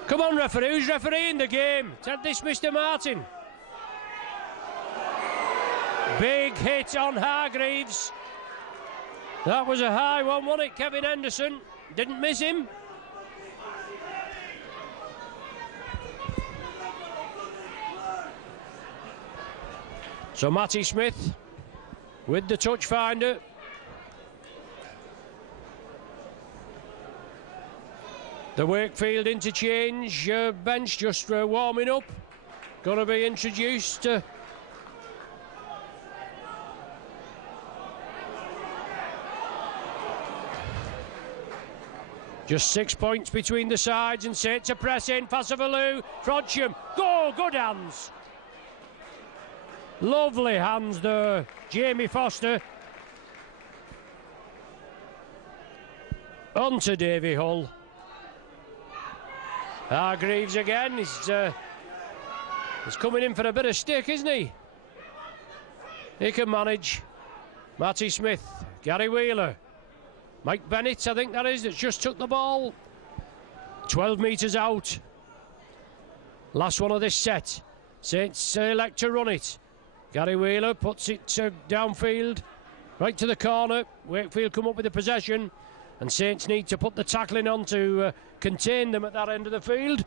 Come on, referee. Who's refereeing the game? Tell this, Mr. Martin. Big hit on Hargreaves. That was a high one, wasn't it? Kevin Henderson didn't miss him. So Matty Smith with the touch finder. The Wakefield interchange bench just warming up. Going to be introduced. Just 6 points between the sides and Saints are pressing. Fassavalu, Frodsham. Go, good hands. Lovely hands there. Jamie Foster. On to Davy Hull. Hargreaves again. He's coming in for a bit of stick, isn't he? He can manage. Matty Smith. Gary Wheeler. Mike Bennett, I think that is, that's just took the ball. 12 metres out. Last one of this set. Saints elect to run it. Gary Wheeler puts it downfield, right to the corner. Wakefield come up with the possession, and Saints need to put the tackling on to contain them at that end of the field.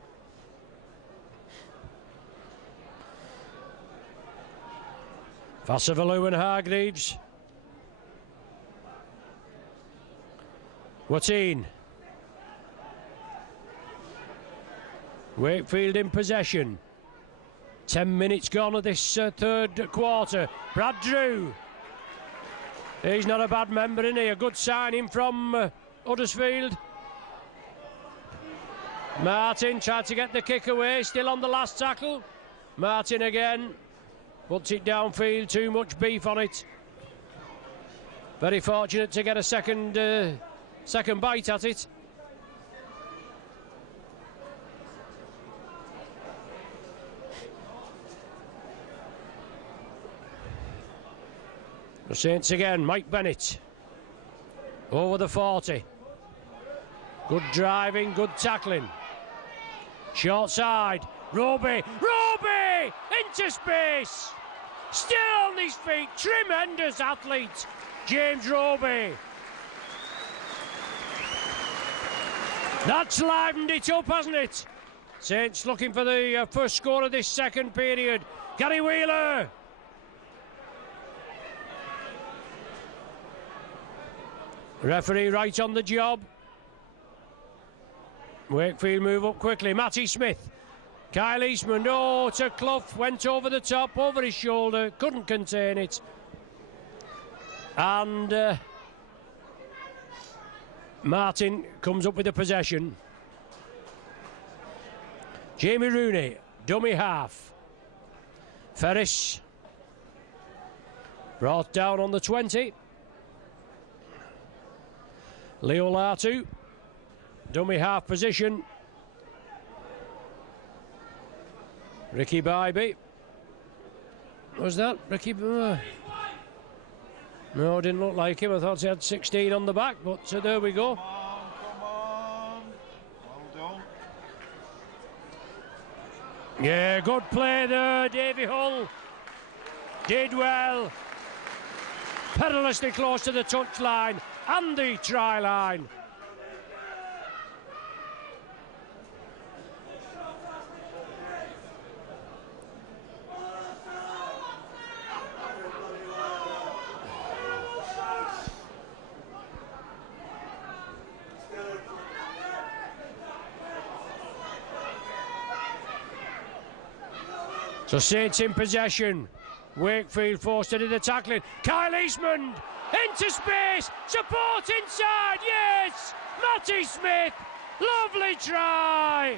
Fassavalu and Hargreaves. Watine. Wakefield in possession. 10 minutes gone of this third quarter. Brad Drew. He's not a bad member, isn't he? A good signing from Huddersfield. Martin tried to get the kick away, still on the last tackle. Martin again. Puts it downfield, too much beef on it. Very fortunate to get a second bite at it. The Saints again, Mike Bennett. Over the 40. Good driving, good tackling. Short side. Roby! Into space! still on his feet, tremendous athlete, James Roby. That's livened it up, hasn't it? Saints looking for the first score of this second period. Gary Wheeler. Referee right on the job. Wakefield move up quickly. Matty Smith. Kyle Eastman. Oh, to Clough. Went over the top, over his shoulder. Couldn't contain it. And Martin comes up with the possession. Jamie Rooney, dummy half. Ferris brought down on the 20. Leo Latu, dummy half position. Ricky Bybee. Was that Ricky? No, didn't look like him. I thought he had 16 on the back, but there we go. Come on. Well done. Yeah, good play there, Davy Hull. Did well. Perilously close to the touchline and the try line. So Saints in possession. Wakefield forced into the tackling. Kyle Eastman into space. Support inside. Yes! Matty Smith. Lovely try.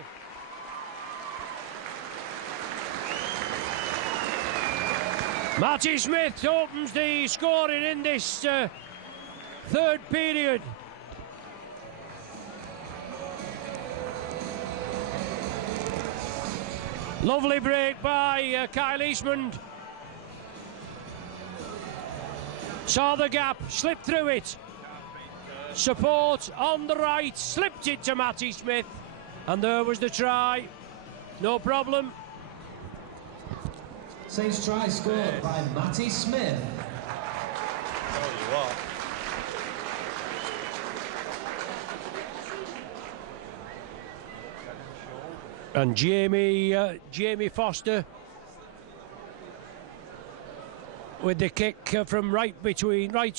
Matty Smith opens the scoring in this third period. Lovely break by Kyle Eastman. Saw the gap, slipped through it. Support on the right, slipped it to Matty Smith. And there was the try. No problem. Saints try scored by Matty Smith. Oh, you are. And Jamie Foster with the kick from right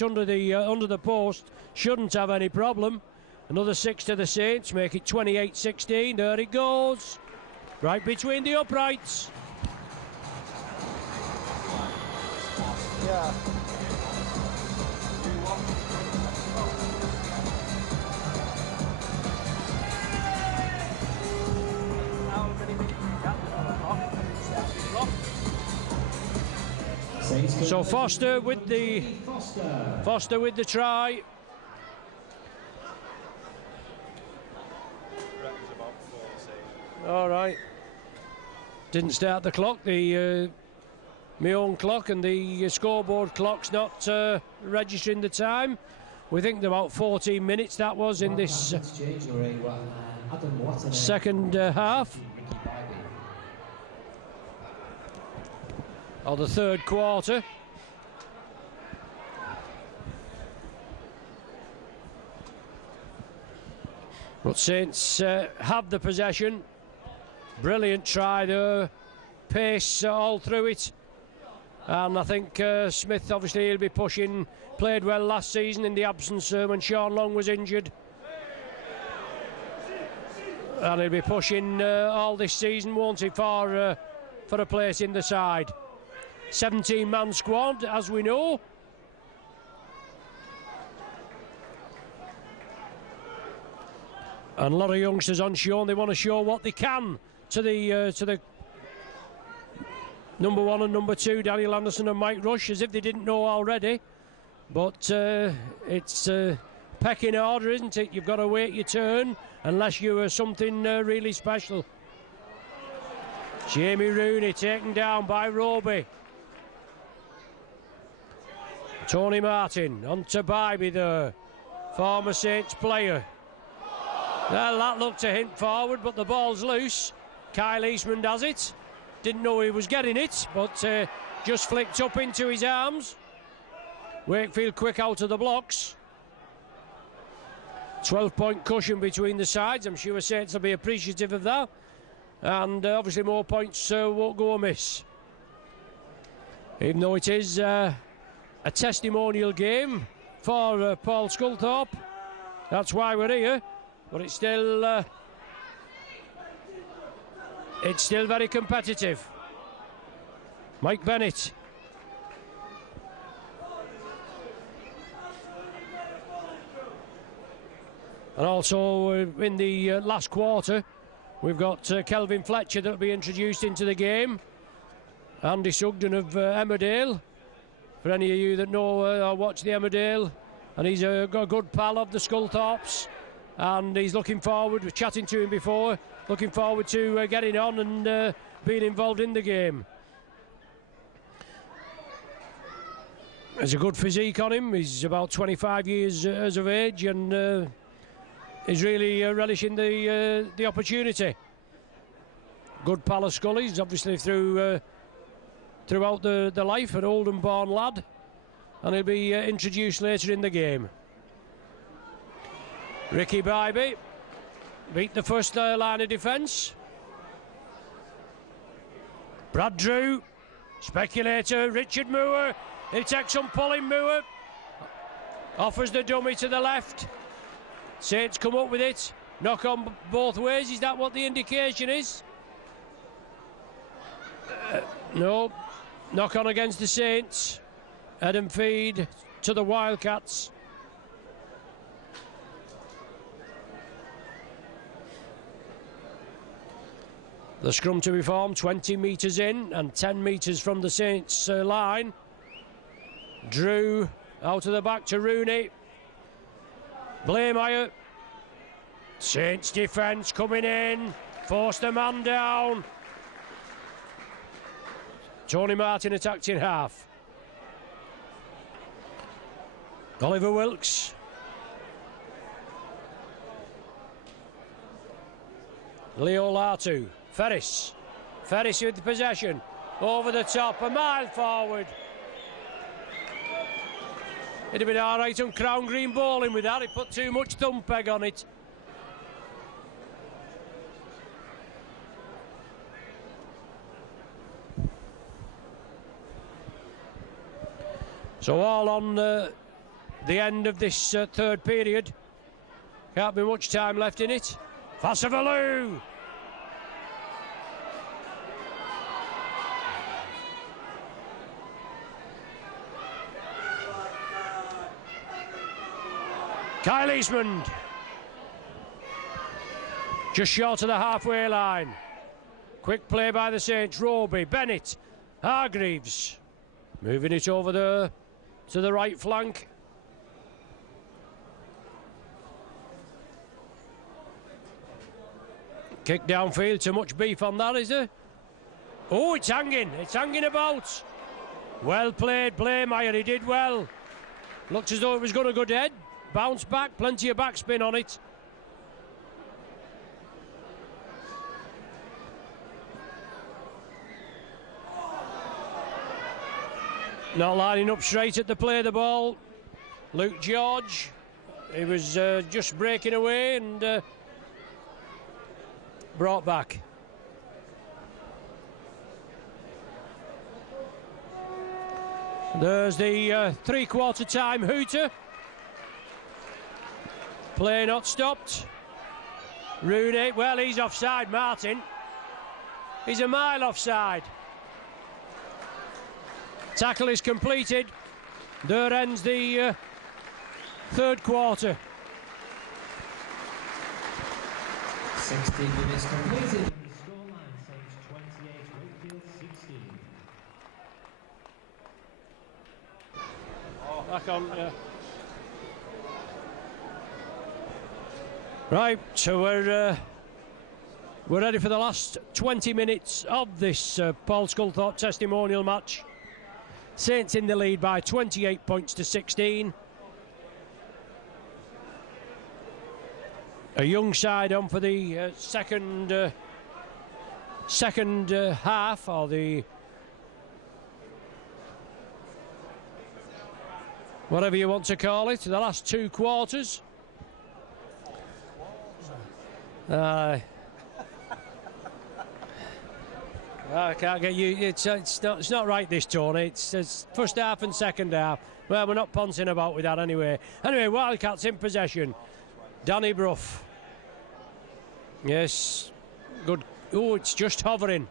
under the post, shouldn't have any problem. Another 6 to the Saints, make it 28-16. There it goes, right between the uprights. Yeah. So Foster with the try. All right. Didn't start the clock. The my own clock and the scoreboard clock's not registering the time. We think about 14 minutes that was in this second half. Or the third quarter. But Saints have the possession. Brilliant try there. Pace all through it. And I think Smith, obviously, he'll be pushing. Played well last season in the absence when Sean Long was injured. And he'll be pushing all this season, won't he, for a place in the side. 17-man squad, as we know. And a lot of youngsters on show, and they want to show what they can to the number 1 and number 2, Daniel Anderson and Mike Rush, as if they didn't know already. But it's pecking order, isn't it? You've got to wait your turn, unless you are something really special. Jamie Rooney taken down by Roby. Tony Martin on to Bybee there, former Saints player. Well, that looked a hint forward, but the ball's loose. Kyle Eastman does it. Didn't know he was getting it, but just flicked up into his arms. Wakefield quick out of the blocks. 12-point cushion between the sides. I'm sure Saints will be appreciative of that. And obviously more points won't go amiss. Even though it is a testimonial game for Paul Sculthorpe. That's why we're here. But it's still very competitive. Mike Bennett. And also in the last quarter, we've got Kelvin Fletcher that will be introduced into the game. Andy Sugden of Emmerdale. For any of you that know or watch the Emmerdale, and he's a good pal of the Sculthorpes, and he's looking forward, we're chatting to him before, looking forward to getting on and being involved in the game. There's a good physique on him. He's about 25 years of age, and he's really relishing the opportunity. Good pal of Scully's, obviously throughout the life, an Oldham-born lad, and he'll be introduced later in the game. Ricky Bybee beat the first line of defence. Brad Drew, speculator, Richard Moore. He takes some pulling. Moore offers the dummy to the left. Saints come up with it. Knock on both ways. Is that what the indication is? No. Knock on against the Saints. Head and feed to the Wildcats. The scrum to be formed 20 metres in and 10 metres from the Saints line. Drew out of the back to Rooney. Blameyer. Saints defence coming in. Force the man down. Tony Martin attacked in half. Oliver Wilkes. Leo Latu. Ferris. Ferris with the possession. Over the top, a mile forward. It'd have been all right on Crown Green bowling with that. He put too much thumb peg on it. So all on the end of this third period. Can't be much time left in it. Fassavalu. Kyle Eastman. Just short of the halfway line. Quick play by the Saints. Roby, Bennett, Hargreaves. Moving it over to the right flank. Kick downfield. Too much beef on that, is there? Oh, it's hanging. It's hanging about. Well played, Blameyer. He did well. Looked as though it was going to go dead. Bounce back. Plenty of backspin on it. Not lining up straight at the play of the ball. Luke George. He was just breaking away and brought back. There's the three-quarter time hooter. Play not stopped. Rooney, well, he's offside, Martin. He's a mile offside. Tackle is completed. There ends the third quarter. 16 minutes completed. Scoreline Saints 28, Wakefield 16. Oh, back on. Right, so we're ready for the last 20 minutes of this Paul Sculthorpe testimonial match. Saints in the lead by 28 points to 16. A young side on for the second half, or the whatever you want to call it, the last 2 quarters. I can't get you. It's not right, this, Tony. It's first half and second half. Well, we're not poncing about with that anyway. Anyway, Wildcats in possession. Danny Brough. Yes, good. Oh, it's just hovering.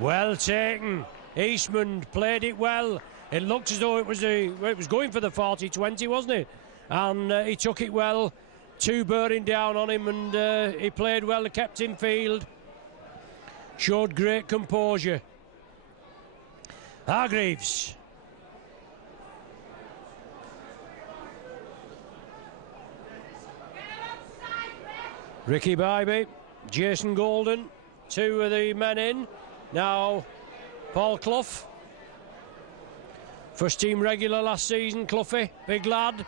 Well taken. Eastman played it well. It looks as though it was going for the 40-20, wasn't it? And he took it well. 2 bearing down on him, and he played well, kept in field. Showed great composure. Hargreaves. Ricky Bybee, Jason Golden, 2 of the men in. Now Paul Clough, first team regular last season. Cloughie, big lad,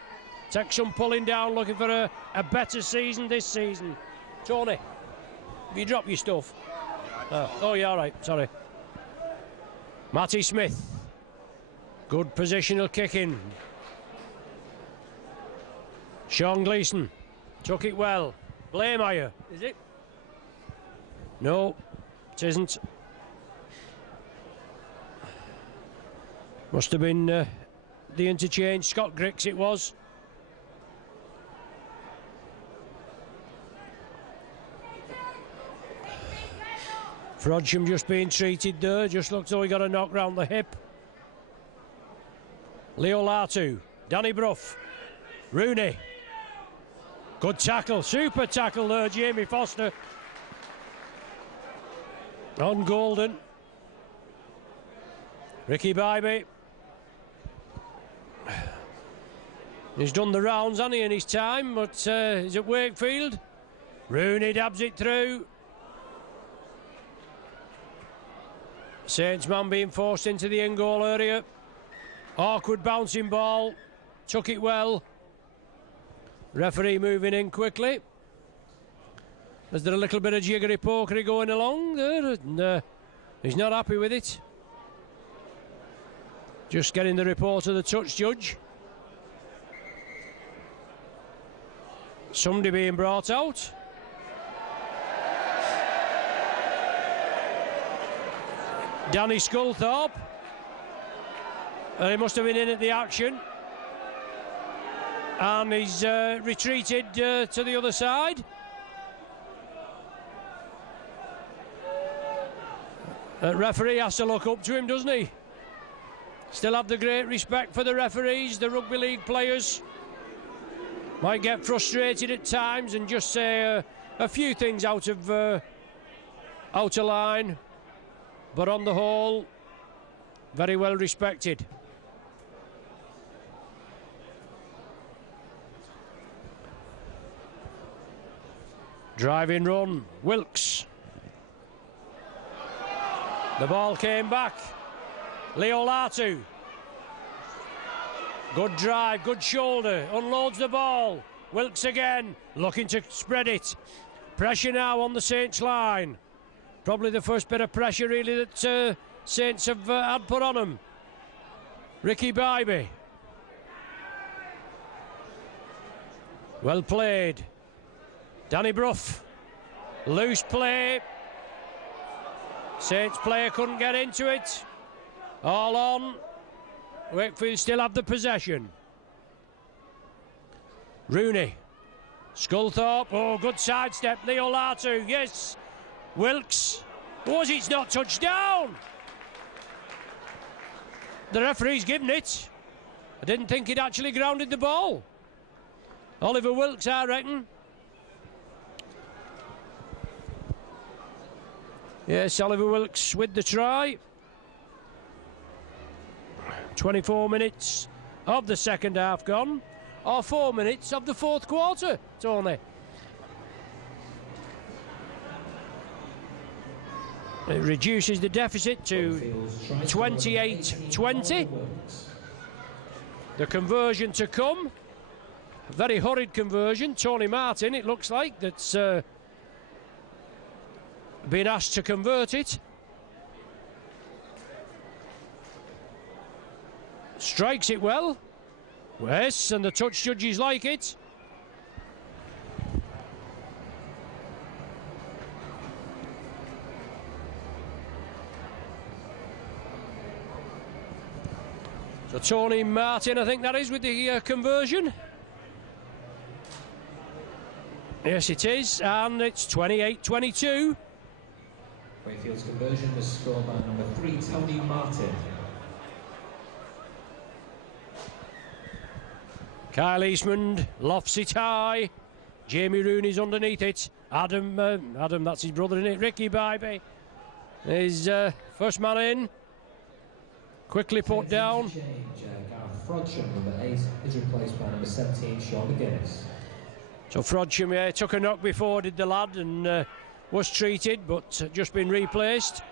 takes some pulling down, looking for a better season this season. Tony, have you dropped your stuff? Oh, yeah, all right, sorry. Matty Smith, good positional kicking. Sean Gleeson took it well. Blameyer, is it? No, it isn't. Must have been the interchange. Scott Griggs it was. Frodsham just being treated there. Just looks though he got a knock round the hip. Leo Latu, Danny Brough, Rooney. Good tackle, super tackle there, Jamie Foster. On Golden. Ricky Bybee. He's done the rounds, hasn't he, in his time, but he's at Wakefield. Rooney dabs it through. Saints man being forced into the end goal area. Awkward bouncing ball. Took it well. Referee moving in quickly. Is there a little bit of jiggery pokery going along there? And he's not happy with it. Just getting the report of the touch judge. Somebody being brought out. Danny Sculthorpe. He must have been in at the action. And he's retreated to the other side. Referee has to look up to him, doesn't he? Still have the great respect for the referees, the rugby league players. Might get frustrated at times and just say a few things out of line, but on the whole, very well respected. Driving run, Wilkes. The ball came back. Leo Latu. Good drive, good shoulder, unloads the ball. Wilkes again, looking to spread it. Pressure now on the Saints line. Probably the first bit of pressure really that Saints have had put on them. Ricky Bybee. Well played. Danny Brough. Loose play. Saints player couldn't get into it. All on. Wakefield still have the possession. Rooney. Sculthorpe. Oh, good sidestep. Leo Latu. Yes. Wilkes. Was it's not touched down? The referee's given it. I didn't think he'd actually grounded the ball. Oliver Wilkes, I reckon. Yes, Oliver Wilkes with the try. 24 minutes of the second half gone, or 4 minutes of the fourth quarter, Tony. It reduces the deficit to 28-20. The conversion to come. A very hurried conversion. Tony Martin, it looks like, that's been asked to convert it. Strikes it well. Yes, and the touch judges like it. So Tony Martin, I think that is, with the conversion. Yes, it is, and it's 28-22. Wakefield's conversion was scored by number 3, Tony Martin. Kyle Eastman lofts it high. Jamie Rooney's underneath it. Adam, that's his brother, isn't it? Ricky Bybee is first man in. Quickly put down. Frodsham, number 8, is replaced by number 17, Sean McGuinness. So Frodsham, yeah, took a knock before, did the lad, and was treated, but just been replaced.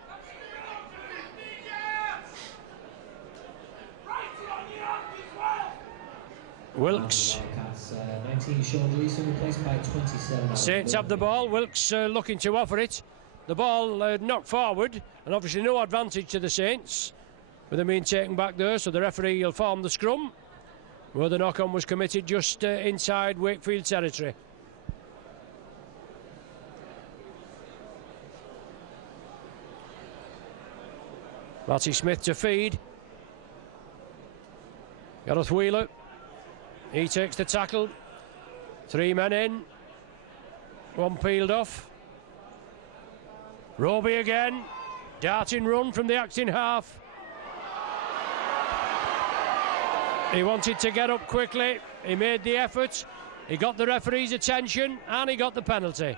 Wilkes. 19, Sean Leeson, replaced by 27. Saints have the ball. Wilkes looking to offer it. The ball knocked forward, and obviously no advantage to the Saints, with them being taken back there, so the referee will form the scrum, where the knock-on was committed just inside Wakefield territory. Matty Smith to feed. Gareth Wheeler. He takes the tackle. 3 men in. 1 peeled off. Roby again. Darting run from the acting half. He wanted to get up quickly. He made the effort. He got the referee's attention and he got the penalty.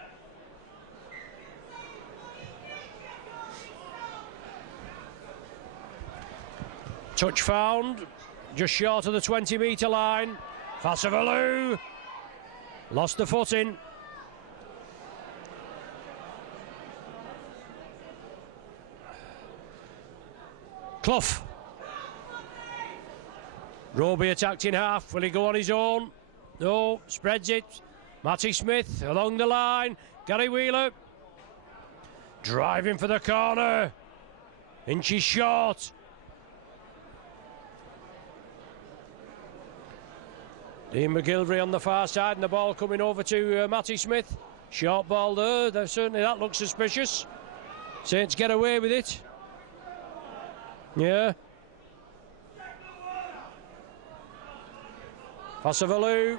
Touch found, just short of the 20-metre line. Fassavalu lost the footing. Clough. Roby attacked in half. Will he go on his own? No, spreads it. Matty Smith along the line. Gary Wheeler driving for the corner. Inches short. Dean McGilvery on the far side, and the ball coming over to Matty Smith. Short ball there. Certainly that looks suspicious. Saints get away with it. Yeah. Fassavalu.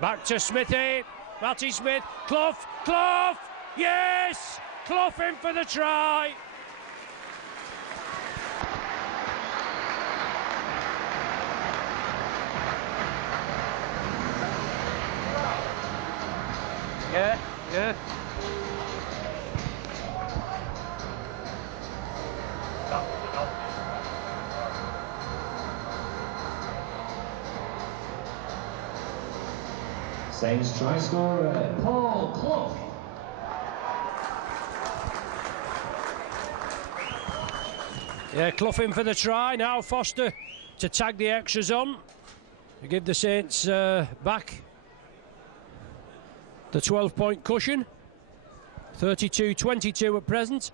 Back to Smithy. Matty Smith. Clough. Clough. Yes! Clough in for the try. Yeah, yeah. Saints try scorer, Paul Clough. Yeah, Clough in for the try. Now Foster to tag the extras on to give the Saints back the 12-point cushion. 32-22 at present.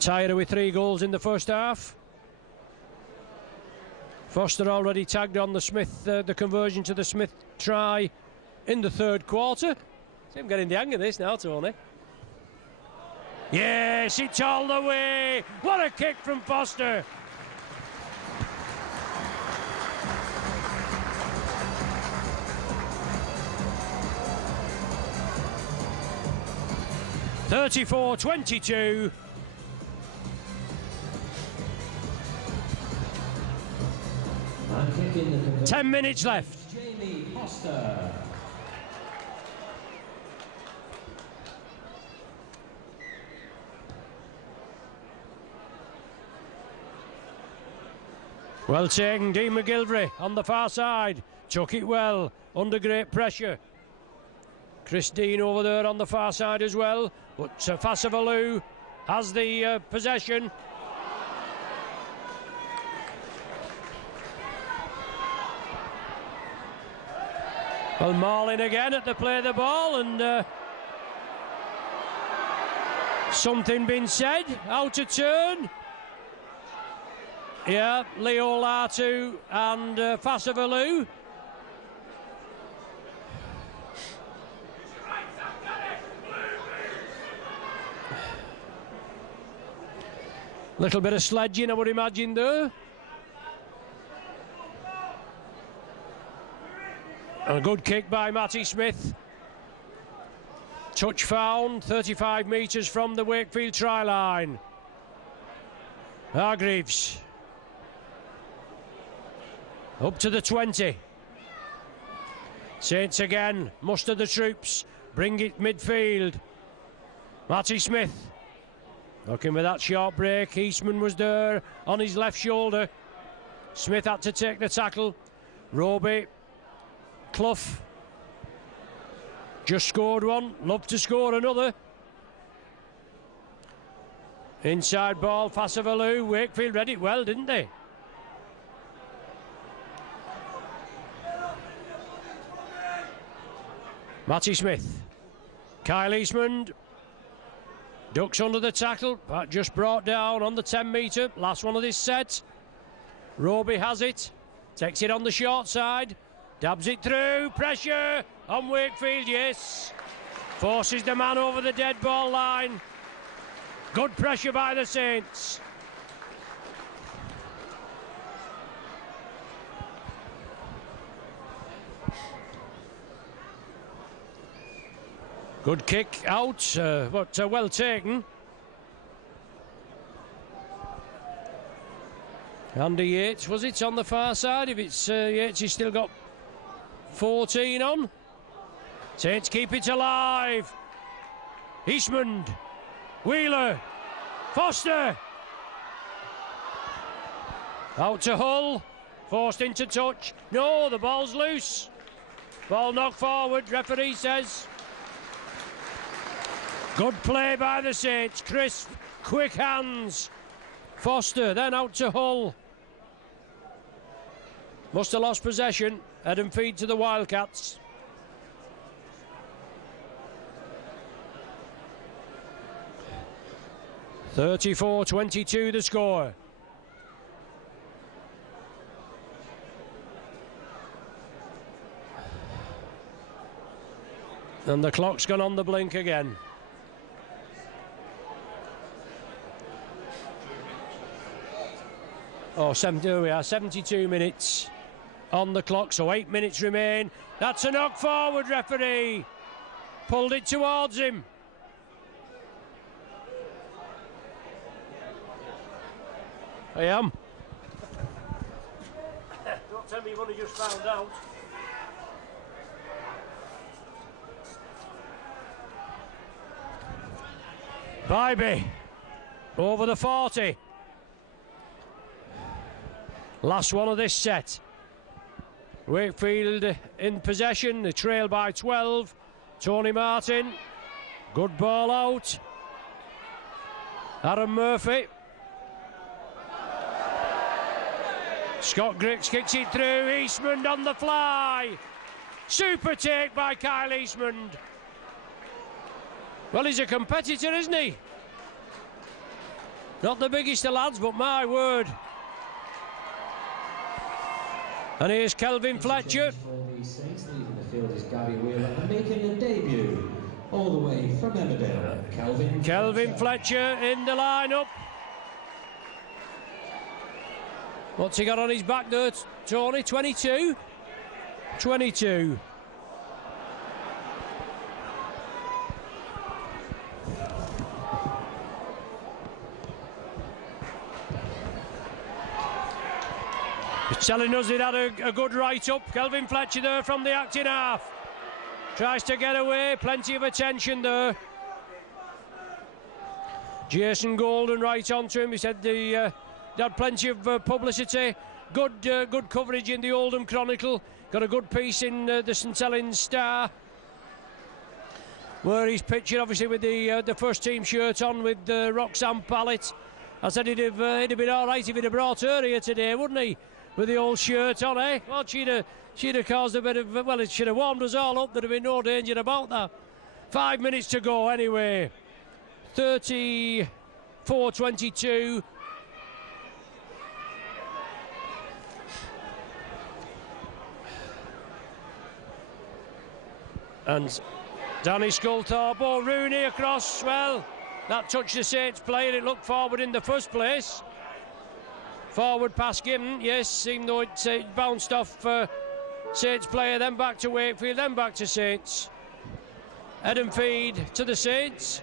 Tyra with 3 goals in the first half. Foster already tagged on the Smith, the conversion to the Smith try in the third quarter. See, I'm getting the hang of this now, Tony. Yes, it's all the way. What a kick from Foster. (34-22). And kicking the conversion. 10 minutes left. Jamie Foster. Well taken, Dean McGilvery on the far side. Took it well, under great pressure. Chris Dean over there on the far side as well. But Fassavalu has the possession. Well, Marlin again at the play of the ball, and something been said, out of turn. Yeah, Leo Latu and Fassavalu. Little bit of sledging, I would imagine, there. And a good kick by Matty Smith. Touch found, 35 metres from the Wakefield try line. Hargreaves. Up to the 20. Saints again, muster the troops, bring it midfield. Matty Smith. Looking with that short break, Eastman was there on his left shoulder. Smith had to take the tackle. Roby, Clough. Just scored one, love to score another. Inside ball, Fassavalu. Wakefield read it well, didn't they? Matty Smith. Kyle Eastman ducks under the tackle, but just brought down on the 10 metre. Last one of this set. Roby has it. Takes it on the short side. Dabs it through. Pressure on Wakefield, yes. Forces the man over the dead ball line. Good pressure by the Saints. Good kick out, but well taken. Andy Yates, was it on the far side? If it's Yates, he's still got 14 on. Saints keep it alive. Eastman, Wheeler, Foster. Out to Hull, forced into touch. No, the ball's loose. Ball knocked forward, referee says. Good play by the Saints, crisp, quick hands. Foster, then out to Hull. Must have lost possession, head and feed to the Wildcats. (34-22) the score. And the clock's gone on the blink again. Oh, here we are, 72 minutes on the clock, so 8 minutes remain. That's a knock forward, referee. Pulled it towards him. I am. Don't tell me you've only just found out. Bybee over the 40. Last one of this set. Wakefield in possession, they trail by 12. Tony Martin, good ball out. Aaron Murphy. Scott Griggs kicks it through, Eastman on the fly. Super take by Kyle Eastman. Well, he's a competitor, isn't he? Not the biggest of lads, but my word. And here's Kelvin Fletcher. Leaving the field is Gary Wheeler and making a debut all the way from Emmerdale. Kelvin Fletcher in the lineup. What's he got on his back there, Tony? 22? 22. He's telling us he'd had a good write-up. Kelvin Fletcher there from the acting half. Tries to get away, plenty of attention there. Jason Golden right onto him. He said they had plenty of publicity. Good coverage in the Oldham Chronicle. Got a good piece in the St Helens Star, where he's pictured obviously with the first team shirt on with Roxanne Pallett. I said he'd have been all right if he'd have brought her here today, wouldn't he? With the old shirt on, eh? Well, she'd have caused a bit of... Well, it should have warmed us all up. There'd have been no danger about that. 5 minutes to go anyway. 34-22. And Danny Sculthorpe, oh, Rooney across, well, that touched the Saints player, it looked forward in the first place. Forward pass given, yes, even though it bounced off Saints player, then back to Wakefield, then back to Saints. Head and feed to the Saints.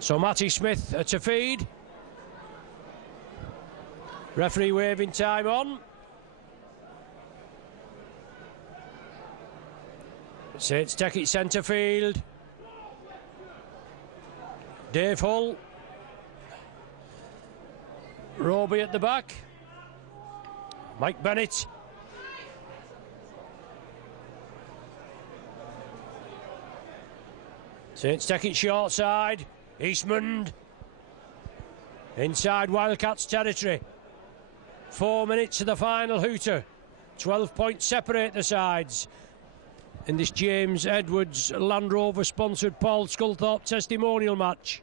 So Matty Smith to feed. Referee waving time on. Saints take it centre field. Dave Hull. Roby at the back. Mike Bennett. Saints take it short side. Eastmond. Inside Wildcats territory. 4 minutes to the final hooter. 12 points separate the sides in this James Edwards Land Rover sponsored Paul Sculthorpe testimonial match.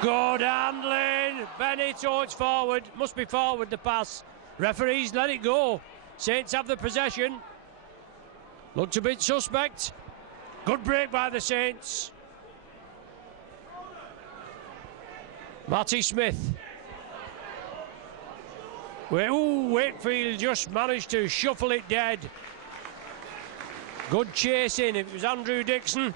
Good handling. Bennett, oh, it's forward. Must be forward, the pass. Referees let it go. Saints have the possession. Looked a bit suspect. Good break by the Saints. Matty Smith. Wakefield just managed to shuffle it dead. Good chasing. If it was Andrew Dixon.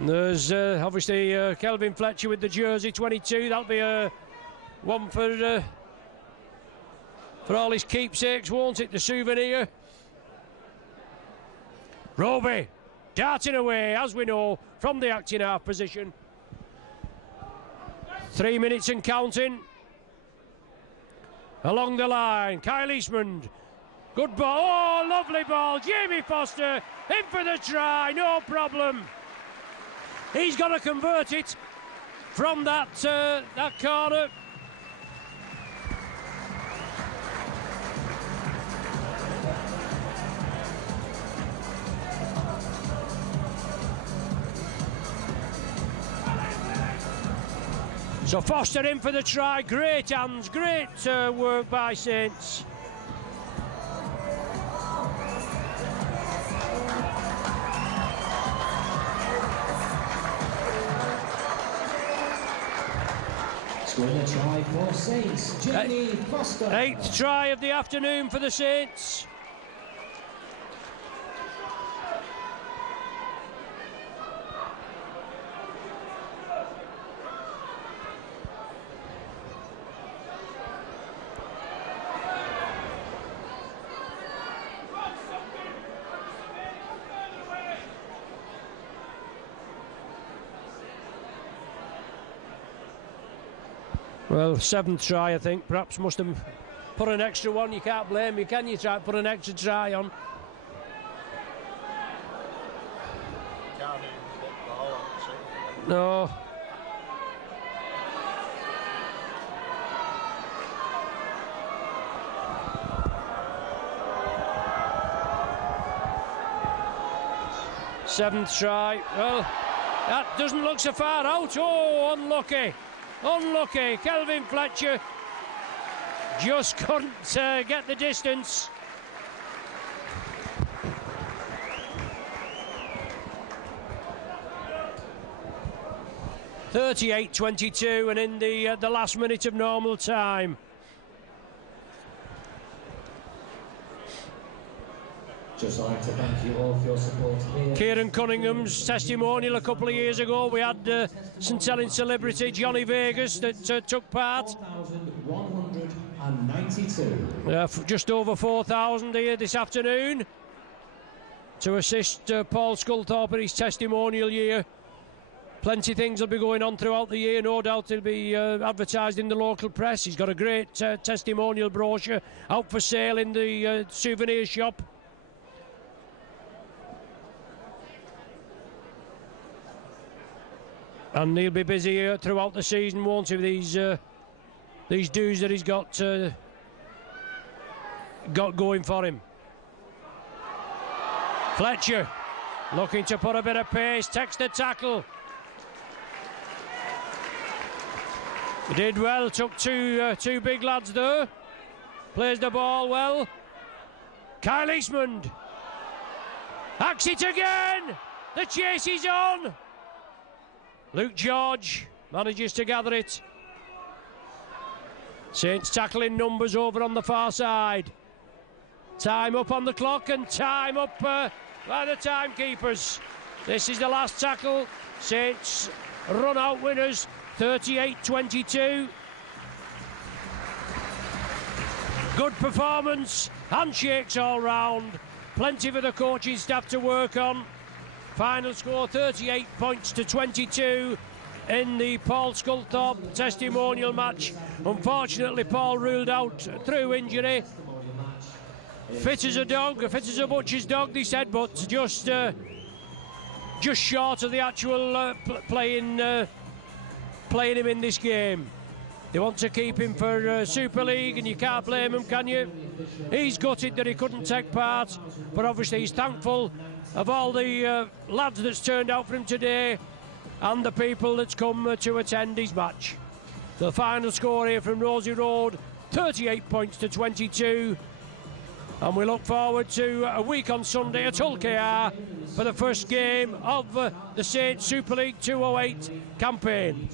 There's obviously Kelvin Fletcher with the jersey 22. That'll be one for all his keepsakes, won't it? The souvenir. Roby darting away, as we know, from the acting half position. 3 minutes and counting. Along the line, Kyle Eastmond. Good ball. Oh, lovely ball. Jamie Foster in for the try. No problem. He's got to convert it from that corner. So Foster in for the try. Great hands, great work by Saints. Scoring a try for Saints, Jamie Foster. 8th try of the afternoon for the Saints. Well, 7th try, I think. Perhaps must have put an extra one. You can't blame me, can you? Try put an extra try on. Can't even put the whole on. No. Seventh try. Well, that doesn't look so far out. Oh, unlucky. Unlucky. Kelvin Fletcher just couldn't get the distance. (38-22) and in the last minute of normal time. Just like to thank you all for your support here. Kieran Cunningham's testimonial a couple of years ago. We had St Helens celebrity Johnny Vegas that took part. 4,192. Just over 4,000 here this afternoon to assist Paul Sculthorpe in his testimonial year. Plenty of things will be going on throughout the year. No doubt he'll be advertised in the local press. He's got a great testimonial brochure out for sale in the souvenir shop. And he'll be busy throughout the season, won't he, with these dues that he's got got going for him. Fletcher looking to put a bit of pace, takes the tackle. He did well, took two big lads there. Plays the ball well. Kyle Eastman hacks it again. The chase is on. Luke George manages to gather it. Saints tackling numbers over on the far side. Time up on the clock and time up by the timekeepers. This is the last tackle. Saints run out winners, 38-22. Good performance, handshakes all round. Plenty for the coaching staff to work on. Final score 38 points to 22 in the Paul Sculthorpe testimonial match. Unfortunately, Paul ruled out through injury. Fit as a dog, fit as a butcher's dog, they said, but just short of the actual playing him in this game. They want to keep him for Super League, and you can't blame him, can you? He's gutted that he couldn't take part, but obviously he's thankful of all the lads that's turned out for him today and the people that's come to attend his match. The final score here from Rosie Road, 38 points to 22. And we look forward to a week on Sunday at Hull KR for the first game of the Saints Super League 208 campaign.